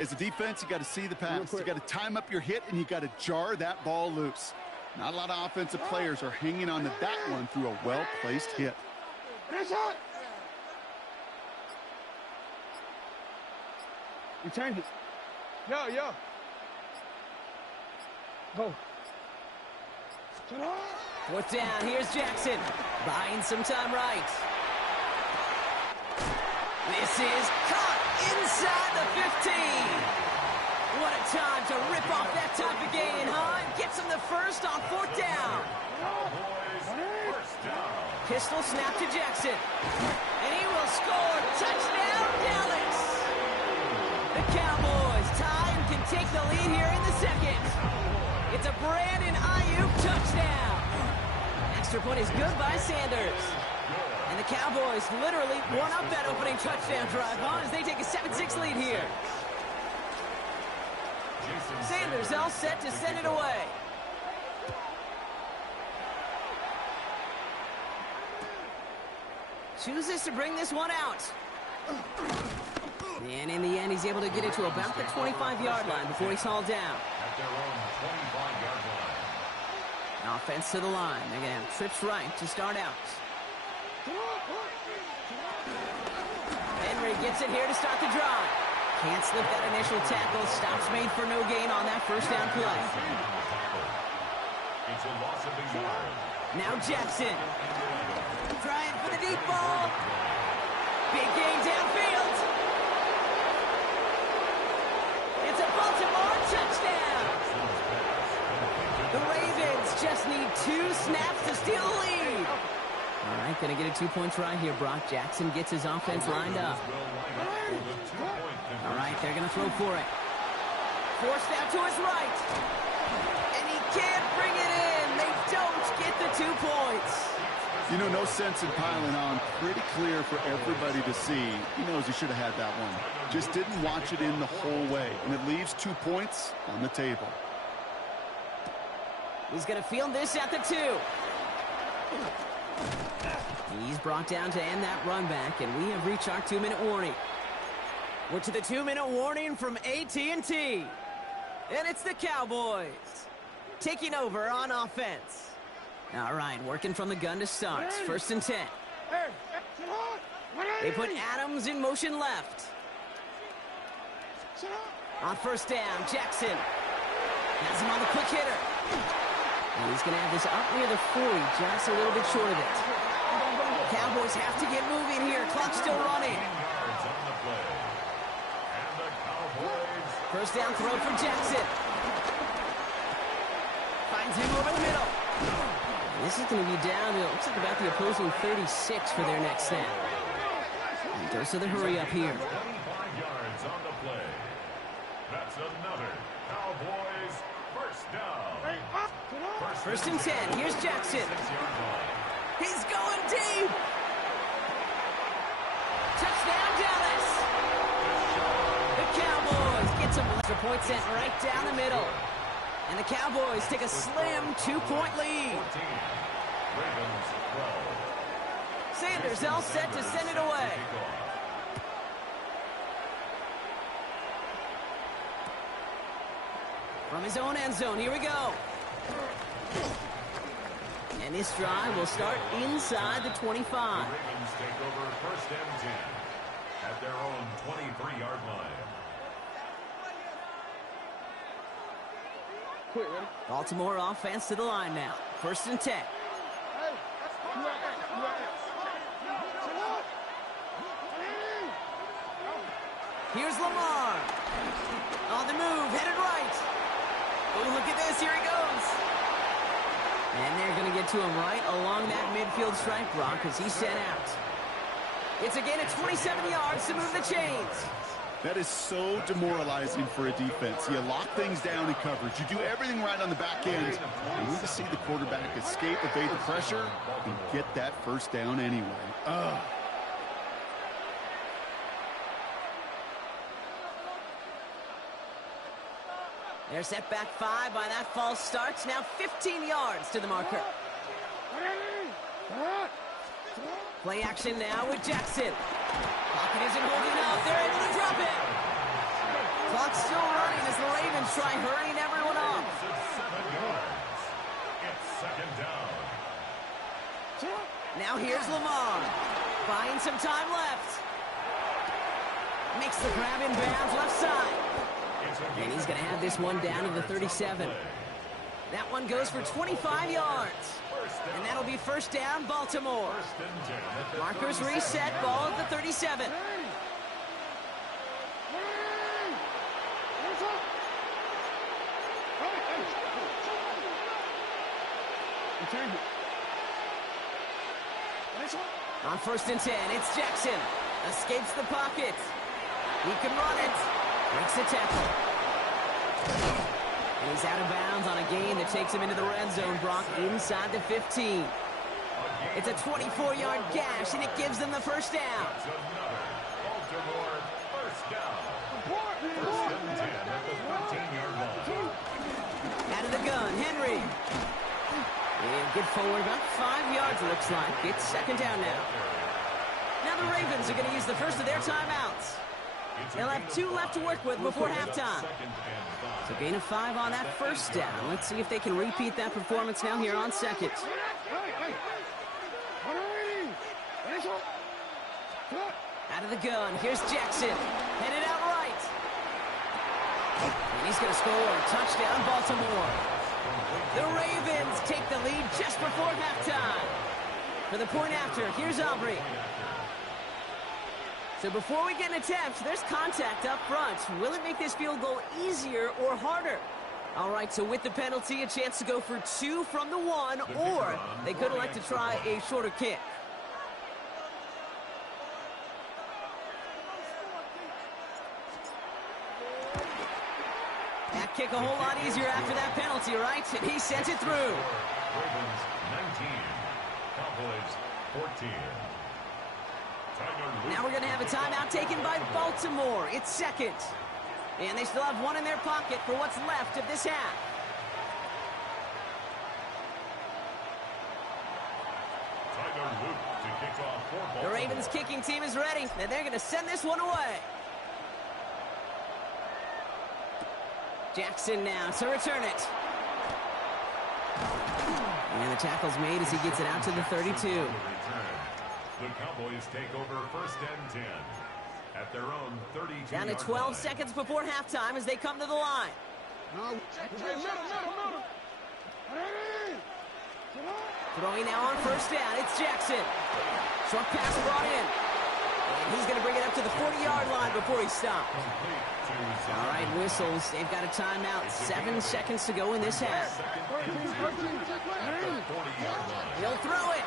As a defense, you got to see the pass. You got to time up your hit, and you got to jar that ball loose. Not a lot of offensive players are hanging on to that one through a well-placed hit. You change it. Yo. Go. 4th down, here's Jackson. Buying some time right. This is caught inside the 15. What a time to rip off that type of gain, huh? Gets him the first on 4th down. Pistol snap to Jackson. And he will score. Touchdown, Dallas. The Cowboys tie and can take the lead here in the second. It's a Brandon Ayuk touchdown. Extra point is good by Sanders. And the Cowboys literally won up that opening touchdown drive on as they take a 7-6 lead here. Sanders all set to send it away. Chooses to bring this one out. And in the end, he's able to get it to about the 25-yard line before he's hauled down. At their own 25-yard line. Offense to the line. They're going to have trips right to start out. Henry gets it here to start the drive. Can't slip that initial tackle. Stops made for no gain on that first down play. It's a loss of a yard. Now Jackson. Trying for the deep ball. Big gain downfield. It's a Baltimore touchdown. The Ravens just need 2 snaps to steal the lead. All right, going to get a 2-point try here, Brock. Jackson gets his offense lined up. All right, they're going to throw for it. Forced out to his right. And he can't bring it in. They don't get the 2 points. You know, no sense in piling on. Pretty clear for everybody to see. He knows he should have had that one. Just didn't watch it in the whole way. And it leaves 2 points on the table. He's going to field this at the 2. He's brought down to end that run back, and we have reached our 2-minute warning. We're to the 2-minute warning from AT&T. And it's the Cowboys taking over on offense. All right, working from the gun to start. 1st and 10. They put Adams in motion left. On 1st down, Jackson has him on the quick hitter. And he's going to have this up near the 40, just a little bit short of it. Cowboys have to get moving here. Clock's still running. 1st down throw for Jackson. Finds him over the middle. And this is going to be down to, it looks like about the opposing 36 for their next snap. And goes to the hurry up here. 25 yards on the play. That's another Cowboys 1st down. 1st and 10. Here's Jackson. He's going deep. Touchdown, Dallas. The Cowboys get some extra points sent right down the middle. And the Cowboys take a slim 2-point lead. Sanders all set to send it away. From his own end zone, here we go. And this drive will start inside the 25. Ravens take over 1st and 10 at their own 23-yard line. Baltimore offense to the line now. 1st and 10. Here's Lamar. On the move, headed right. Oh, look at this. Here he goes. And they're going to get to him right along that midfield stripe, Brock, as he's sent out. It's a gain of 27 yards to move the chains. That is so demoralizing for a defense. You lock things down in coverage. You do everything right on the back end. You need to see the quarterback escape, evade the pressure, and get that 1st down anyway. Ugh. They're set back 5 by that false start. Now 15 yards to the marker. Play action now with Jackson. Pocket isn't holding up. They're able to drop it. Clock's still running as the Ravens try hurrying everyone up. 7 yards. It's 2nd down. Now here's Lamar. Buying some time left. Makes the grab in bounds left side. And he's going to have this one down to the 37. That one goes for 25 yards. And that'll be 1st down, Baltimore. Markers reset, ball at the 37. On 1st and 10, it's Jackson. Escapes the pocket. He can run it. Breaks the tackle. And he's out of bounds on a gain that takes him into the red zone, Brock, inside the 15. It's a 24-yard gash, and it gives them the 1st down. Baltimore 1st down. 1st and 10 at the 13-yard line. Out of the gun, Henry. And get forward about 5 yards, it looks like. It's 2nd down now. Now the Ravens are going to use the first of their timeouts. They'll have 2 left to work with before halftime. So gain of 5 on that 1st down. Let's see if they can repeat that performance now here on 2nd. Out of the gun, here's Jackson. Headed out right. And he's going to score. Touchdown, Baltimore. The Ravens take the lead just before halftime. For the point after, here's Aubrey. So before we get an attempt, there's contact up front. Will it make this field goal easier or harder? All right, so with the penalty, a chance to go for 2 from the 1, or they could elect to try a shorter kick. That kick a whole lot easier after that penalty, right? And he sent it through. Ravens 19, Cowboys 14. Now we're going to have a timeout taken by Baltimore. It's 2nd. And they still have 1 in their pocket for what's left of this half. The Ravens kicking team is ready, and they're going to send this one away. Jackson now to return it. And the tackle's made as he gets it out to the 32. The Cowboys take over first and 10 at their own 32. Down to 12 seconds before halftime as they come to the line. Throwing now on first down, it's Jackson. Short pass brought in. And he's going to bring it up to the 40-yard line before he stops. All right, whistles. They've got a timeout. 7 seconds to go in this half. He'll throw it.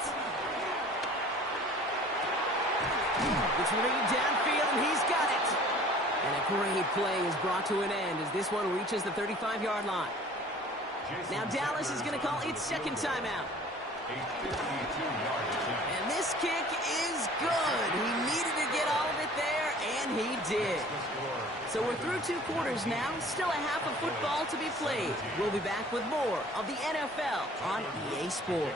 It's Reed downfield, and he's got it. And a great play is brought to an end as this one reaches the 35-yard line. Now Dallas is going to call its second timeout. And this kick is good. He needed to get all of it there, and he did. So we're through 2 quarters now. Still a half of football to be played. We'll be back with more of the NFL on EA Sports.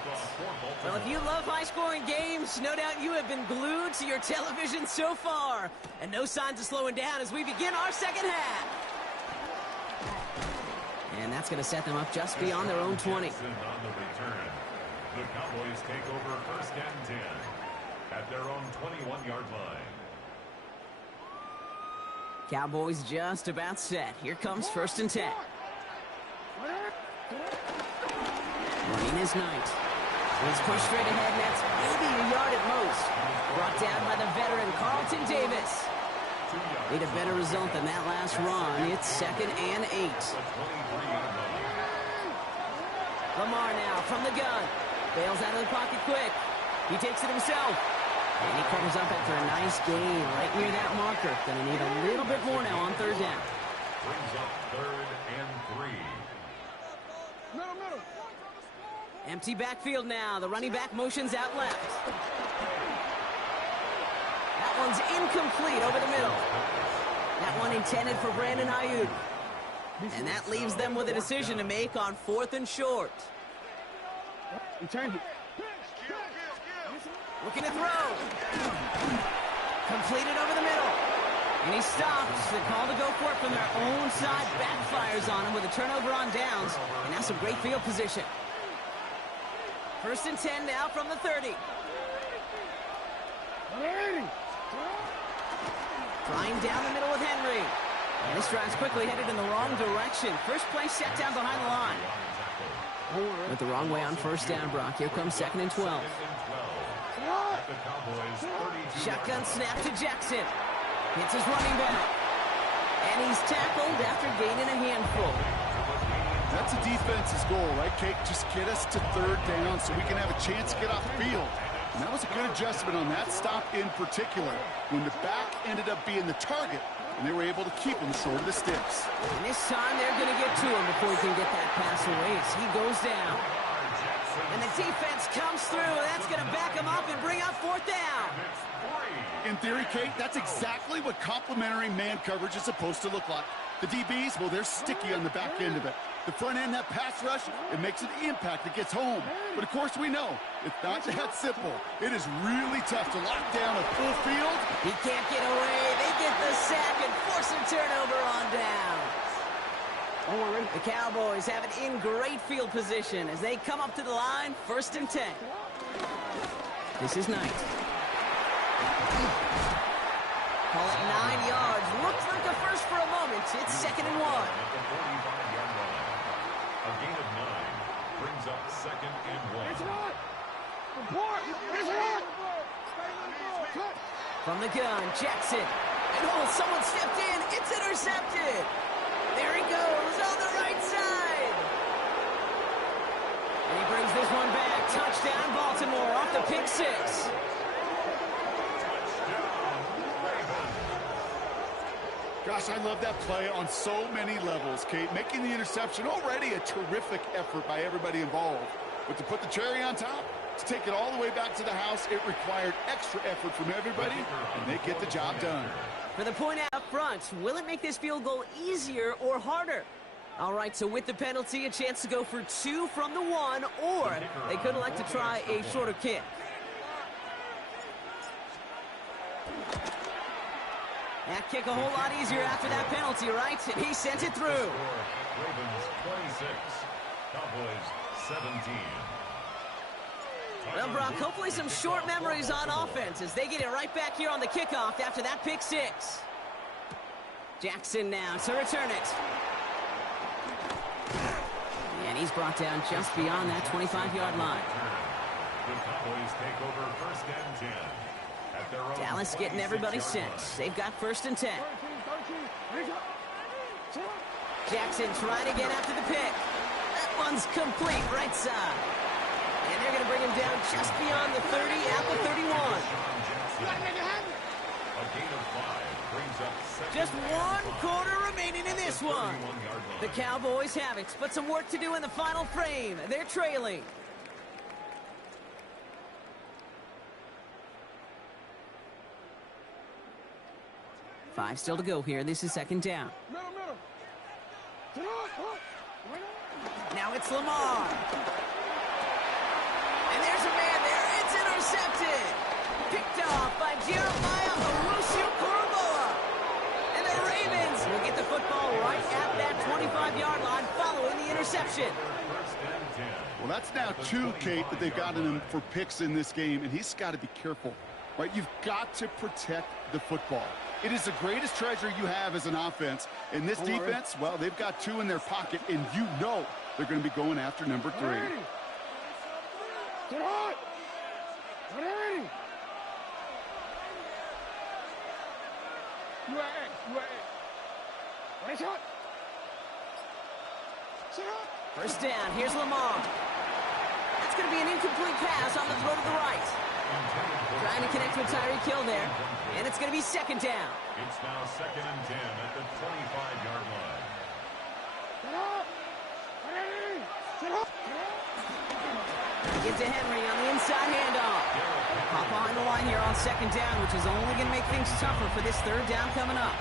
Well, if you love high-scoring games, no doubt you have been glued to your television so far. And no signs of slowing down as we begin our second half. And that's going to set them up just beyond their own 20. The Cowboys take over first and 10 at their own 21-yard line. Cowboys just about set. Here comes first and 10. Running is Knight. He's pushed straight ahead, and that's maybe a yard at most. Brought down by the veteran Carlton Davis. Need a better result than that last run. It's 2nd and 8. Lamar now from the gun. Bails out of the pocket quick. He takes it himself. And he covers up after a nice gain right near that marker. Gonna need a little bit more now on third down. Brings up 3rd and 3. Empty backfield now. The running back motions out left. That one's incomplete over the middle. That one intended for Brandon Ayuk. And that leaves them with a decision to make on 4th and short. Looking to throw. Completed over the middle. And he stops. The call to go for it from their own side backfires on him with a turnover on downs. And that's some great field position. 1st and 10 now from the 30. Flying down the middle with Henry. And this drive's quickly headed in the wrong direction. First play set down behind the line. Went the wrong way on first down, Brock. Here comes 2nd and 12. Shotgun snap to Jackson. Hits his running back. And he's tackled after gaining a handful. That's a defense's goal, right, Kate? Just get us to 3rd down so we can have a chance to get off the field. And that was a good adjustment on that stop in particular, when the back ended up being the target, and they were able to keep him short of the sticks. And this time they're going to get to him before he can get that pass away as he goes down. And the defense comes through, and that's going to back him up and bring up 4th down. In theory, Kate, that's exactly what complementary man coverage is supposed to look like. The DBs, well, they're sticky on the back end of it. The front end, that pass rush, it makes an impact that gets home. But, of course, we know it's not that simple. It is really tough to lock down a full field. He can't get away. They get the sack and force a turnover on down. The Cowboys have it in great field position as they come up to the line, 1st and 10. This is Knight. Call it 9 yards. Looks like a first for a moment. It's 2nd and 1. A gain of 9 brings up 2nd and 1. From the gun, Jackson. And someone stepped in. It's intercepted. There he goes on the right side. And he brings this one back. Touchdown, Baltimore, off the pick 6. Gosh, I love that play on so many levels, Kate. Making the interception, already a terrific effort by everybody involved. But to put the cherry on top, to take it all the way back to the house, it required extra effort from everybody, and they get the job done. For the point out front, will it make this field goal easier or harder? All right, so with the penalty, a chance to go for 2 from the 1, or they could elect to try a shorter kick. That kick a whole lot easier after that penalty, right? And he sent it through. Ravens 26, Cowboys 17. Well, Brock, hopefully some short memories on offense as they get it right back here on the kickoff after that pick six. Jackson now to return it. And he's brought down just beyond that 25-yard line. The Cowboys take over first and 10. At their own Dallas getting everybody set. They've got first and 10. Jackson trying to get after the pick. That one's complete right side. And they're going to bring him down just beyond the 30 at the 31. A gain of 5 brings up second. Just 1 quarter remaining in this one. The Cowboys have it, but some work to do in the final frame. They're trailing. Five still to go here. This is second down. Now it's Lamar. And there's a man there. It's intercepted. Picked off by Jeremiah Owusu-Koramoah. And the Ravens will get the football right at that 25-yard line following the interception. Well, that's now 2, Kate, that they've gotten him for picks in this game, and he's got to be careful, right? You've got to protect the football. It is the greatest treasure you have as an offense. In this defense, well, they've got 2 in their pocket, and you know they're going to be going after number 3. Get hot! Get ready! You are What is hot? First down. Here's Lamar. That's going to be an incomplete pass on the throw to the right. Trying to connect with Tyreek Hill there. And it's going to be second down. It's now second and 10 at the 25-yard line. Get up! Get up! Get to Henry on the inside handoff. Pop behind the line here on second down, which is only going to make things tougher for this third down coming up.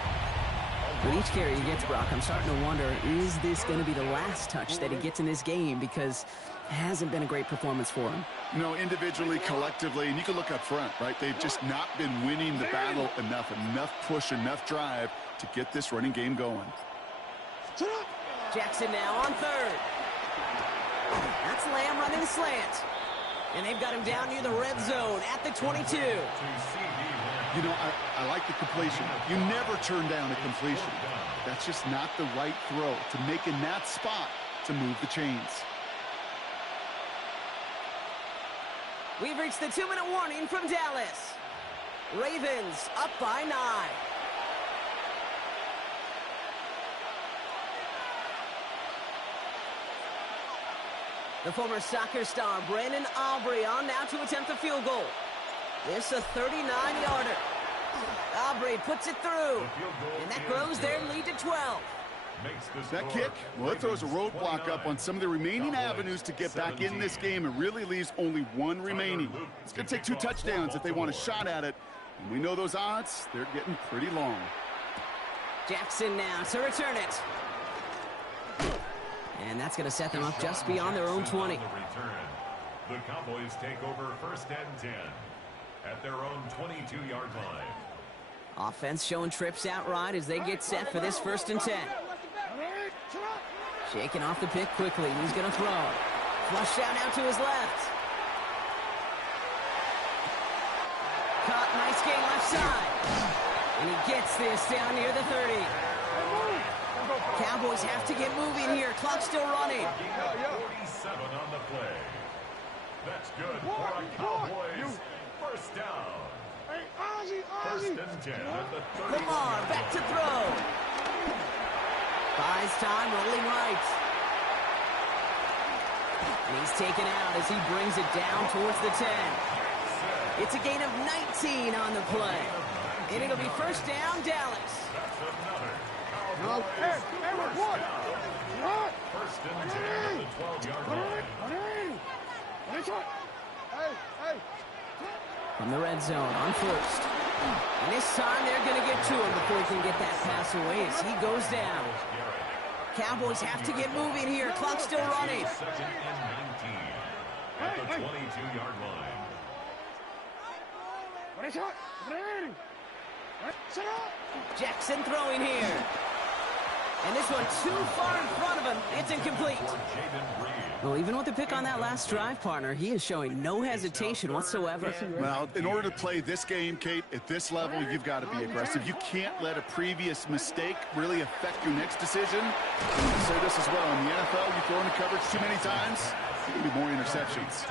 With each carry he gets, Brock, I'm starting to wonder, is this going to be the last touch that he gets in this game? Because it hasn't been a great performance for him. No, individually, collectively, and you can look up front, right? They've just not been winning the battle enough push, enough drive to get this running game going. Jackson now on third. That's Lamb running the slant. And they've got him down near the red zone at the 22. You know, I like the completion. You never turn down a completion. That's just not the right throw to make in that spot to move the chains. We've reached the 2-minute warning from Dallas. Ravens up by 9. The former soccer star Brandon Aubrey on now to attempt the field goal. This a 39-yarder. Aubrey puts it through, and that grows their lead to 12. That kick, well, it throws a roadblock up on some of the remaining avenues to get back in this game and really leaves only 1 remaining. It's going to take 2 touchdowns if they want a shot at it. And we know those odds, they're getting pretty long. Jackson now to return it. And that's going to set them up just beyond their own 20. The Cowboys take over first and 10 at their own 22-yard line. Offense showing trips outright as they get set for this first and 10. Shaking off the pick quickly. He's going to throw. Flush out now to his left. Caught, nice gain left side. And he gets this down near the 30. Cowboys have to get moving here. Clock's still running. 47 on the play. That's good for a Cowboys first down. First and 10 at the 30. Lamar back to throw. Buys time, rolling right. And he's taken out as he brings it down towards the 10. It's a gain of 19 on the play. And it'll be first down, Dallas. That's another No, Cowboys what? first and 10 at the 12-yard line. From the red zone on first. And this time they're going to get to him before he can get that pass away as he goes down. Cowboys have to get moving here. Clock's still running. Second and 19 at the 22-yard line. Jackson throwing here. And this one too far in front of him. It's incomplete. Well, even with the pick on that last drive, partner, he is showing no hesitation whatsoever. Well, in order to play this game, Kate, at this level, you've got to be aggressive. You can't let a previous mistake really affect your next decision. And I say this as well. In the NFL, you throw into coverage too many times, there'll be more interceptions.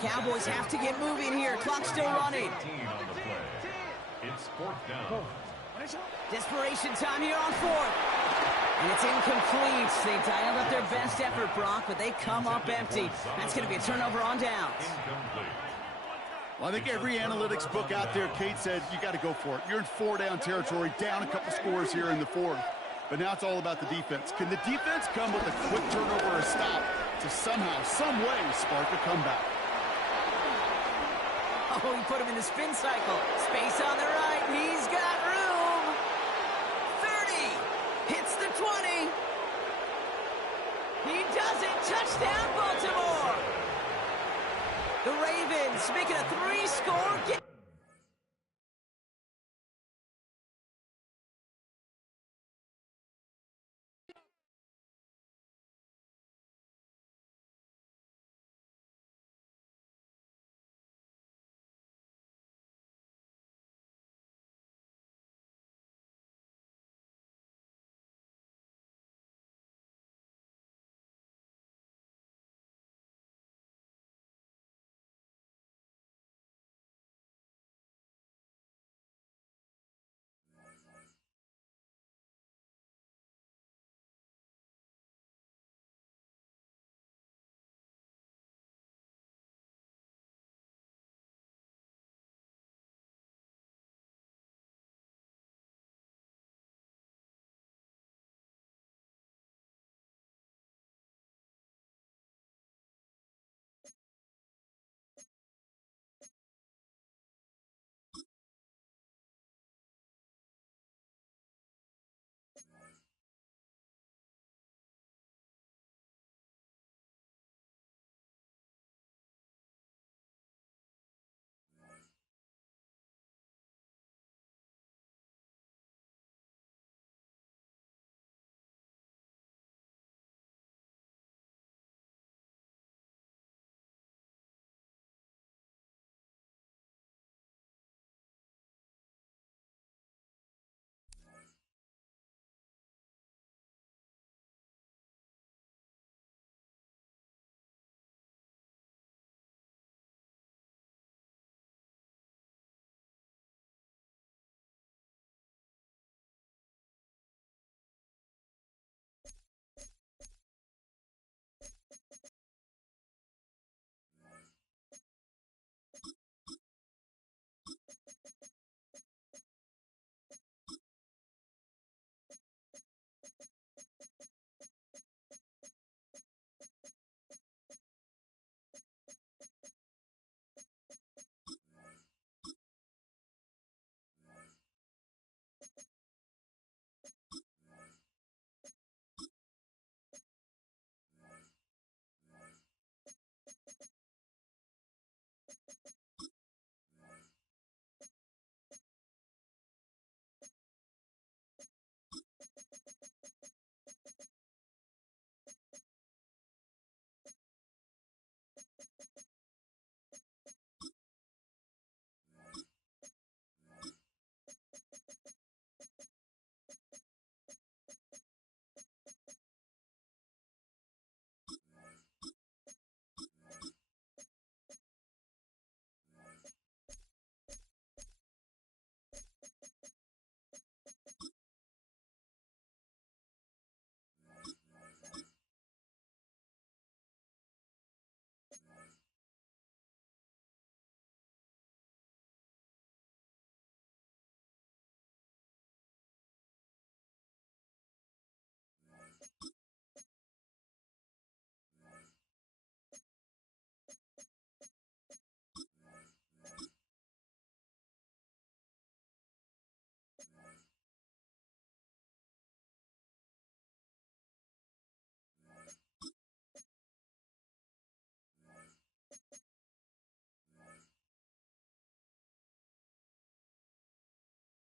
Cowboys have to get moving here. Clock's still running. It's fourth down. Desperation time here on fourth. And it's incomplete. They dialed up their best effort, Brock, but they come up empty. That's going to be a turnover on downs. Well, I think every analytics book out there, Kate said, you got to go for it. You're in 4-down territory, down a couple scores here in the fourth. But now it's all about the defense. Can the defense come with a quick turnover or a stop to somehow, some way, spark a comeback? Oh, he put him in the spin cycle. Space on the right. He's got room. 30. Hits the 20. He does it. Touchdown, Baltimore. The Ravens making a 3-score game.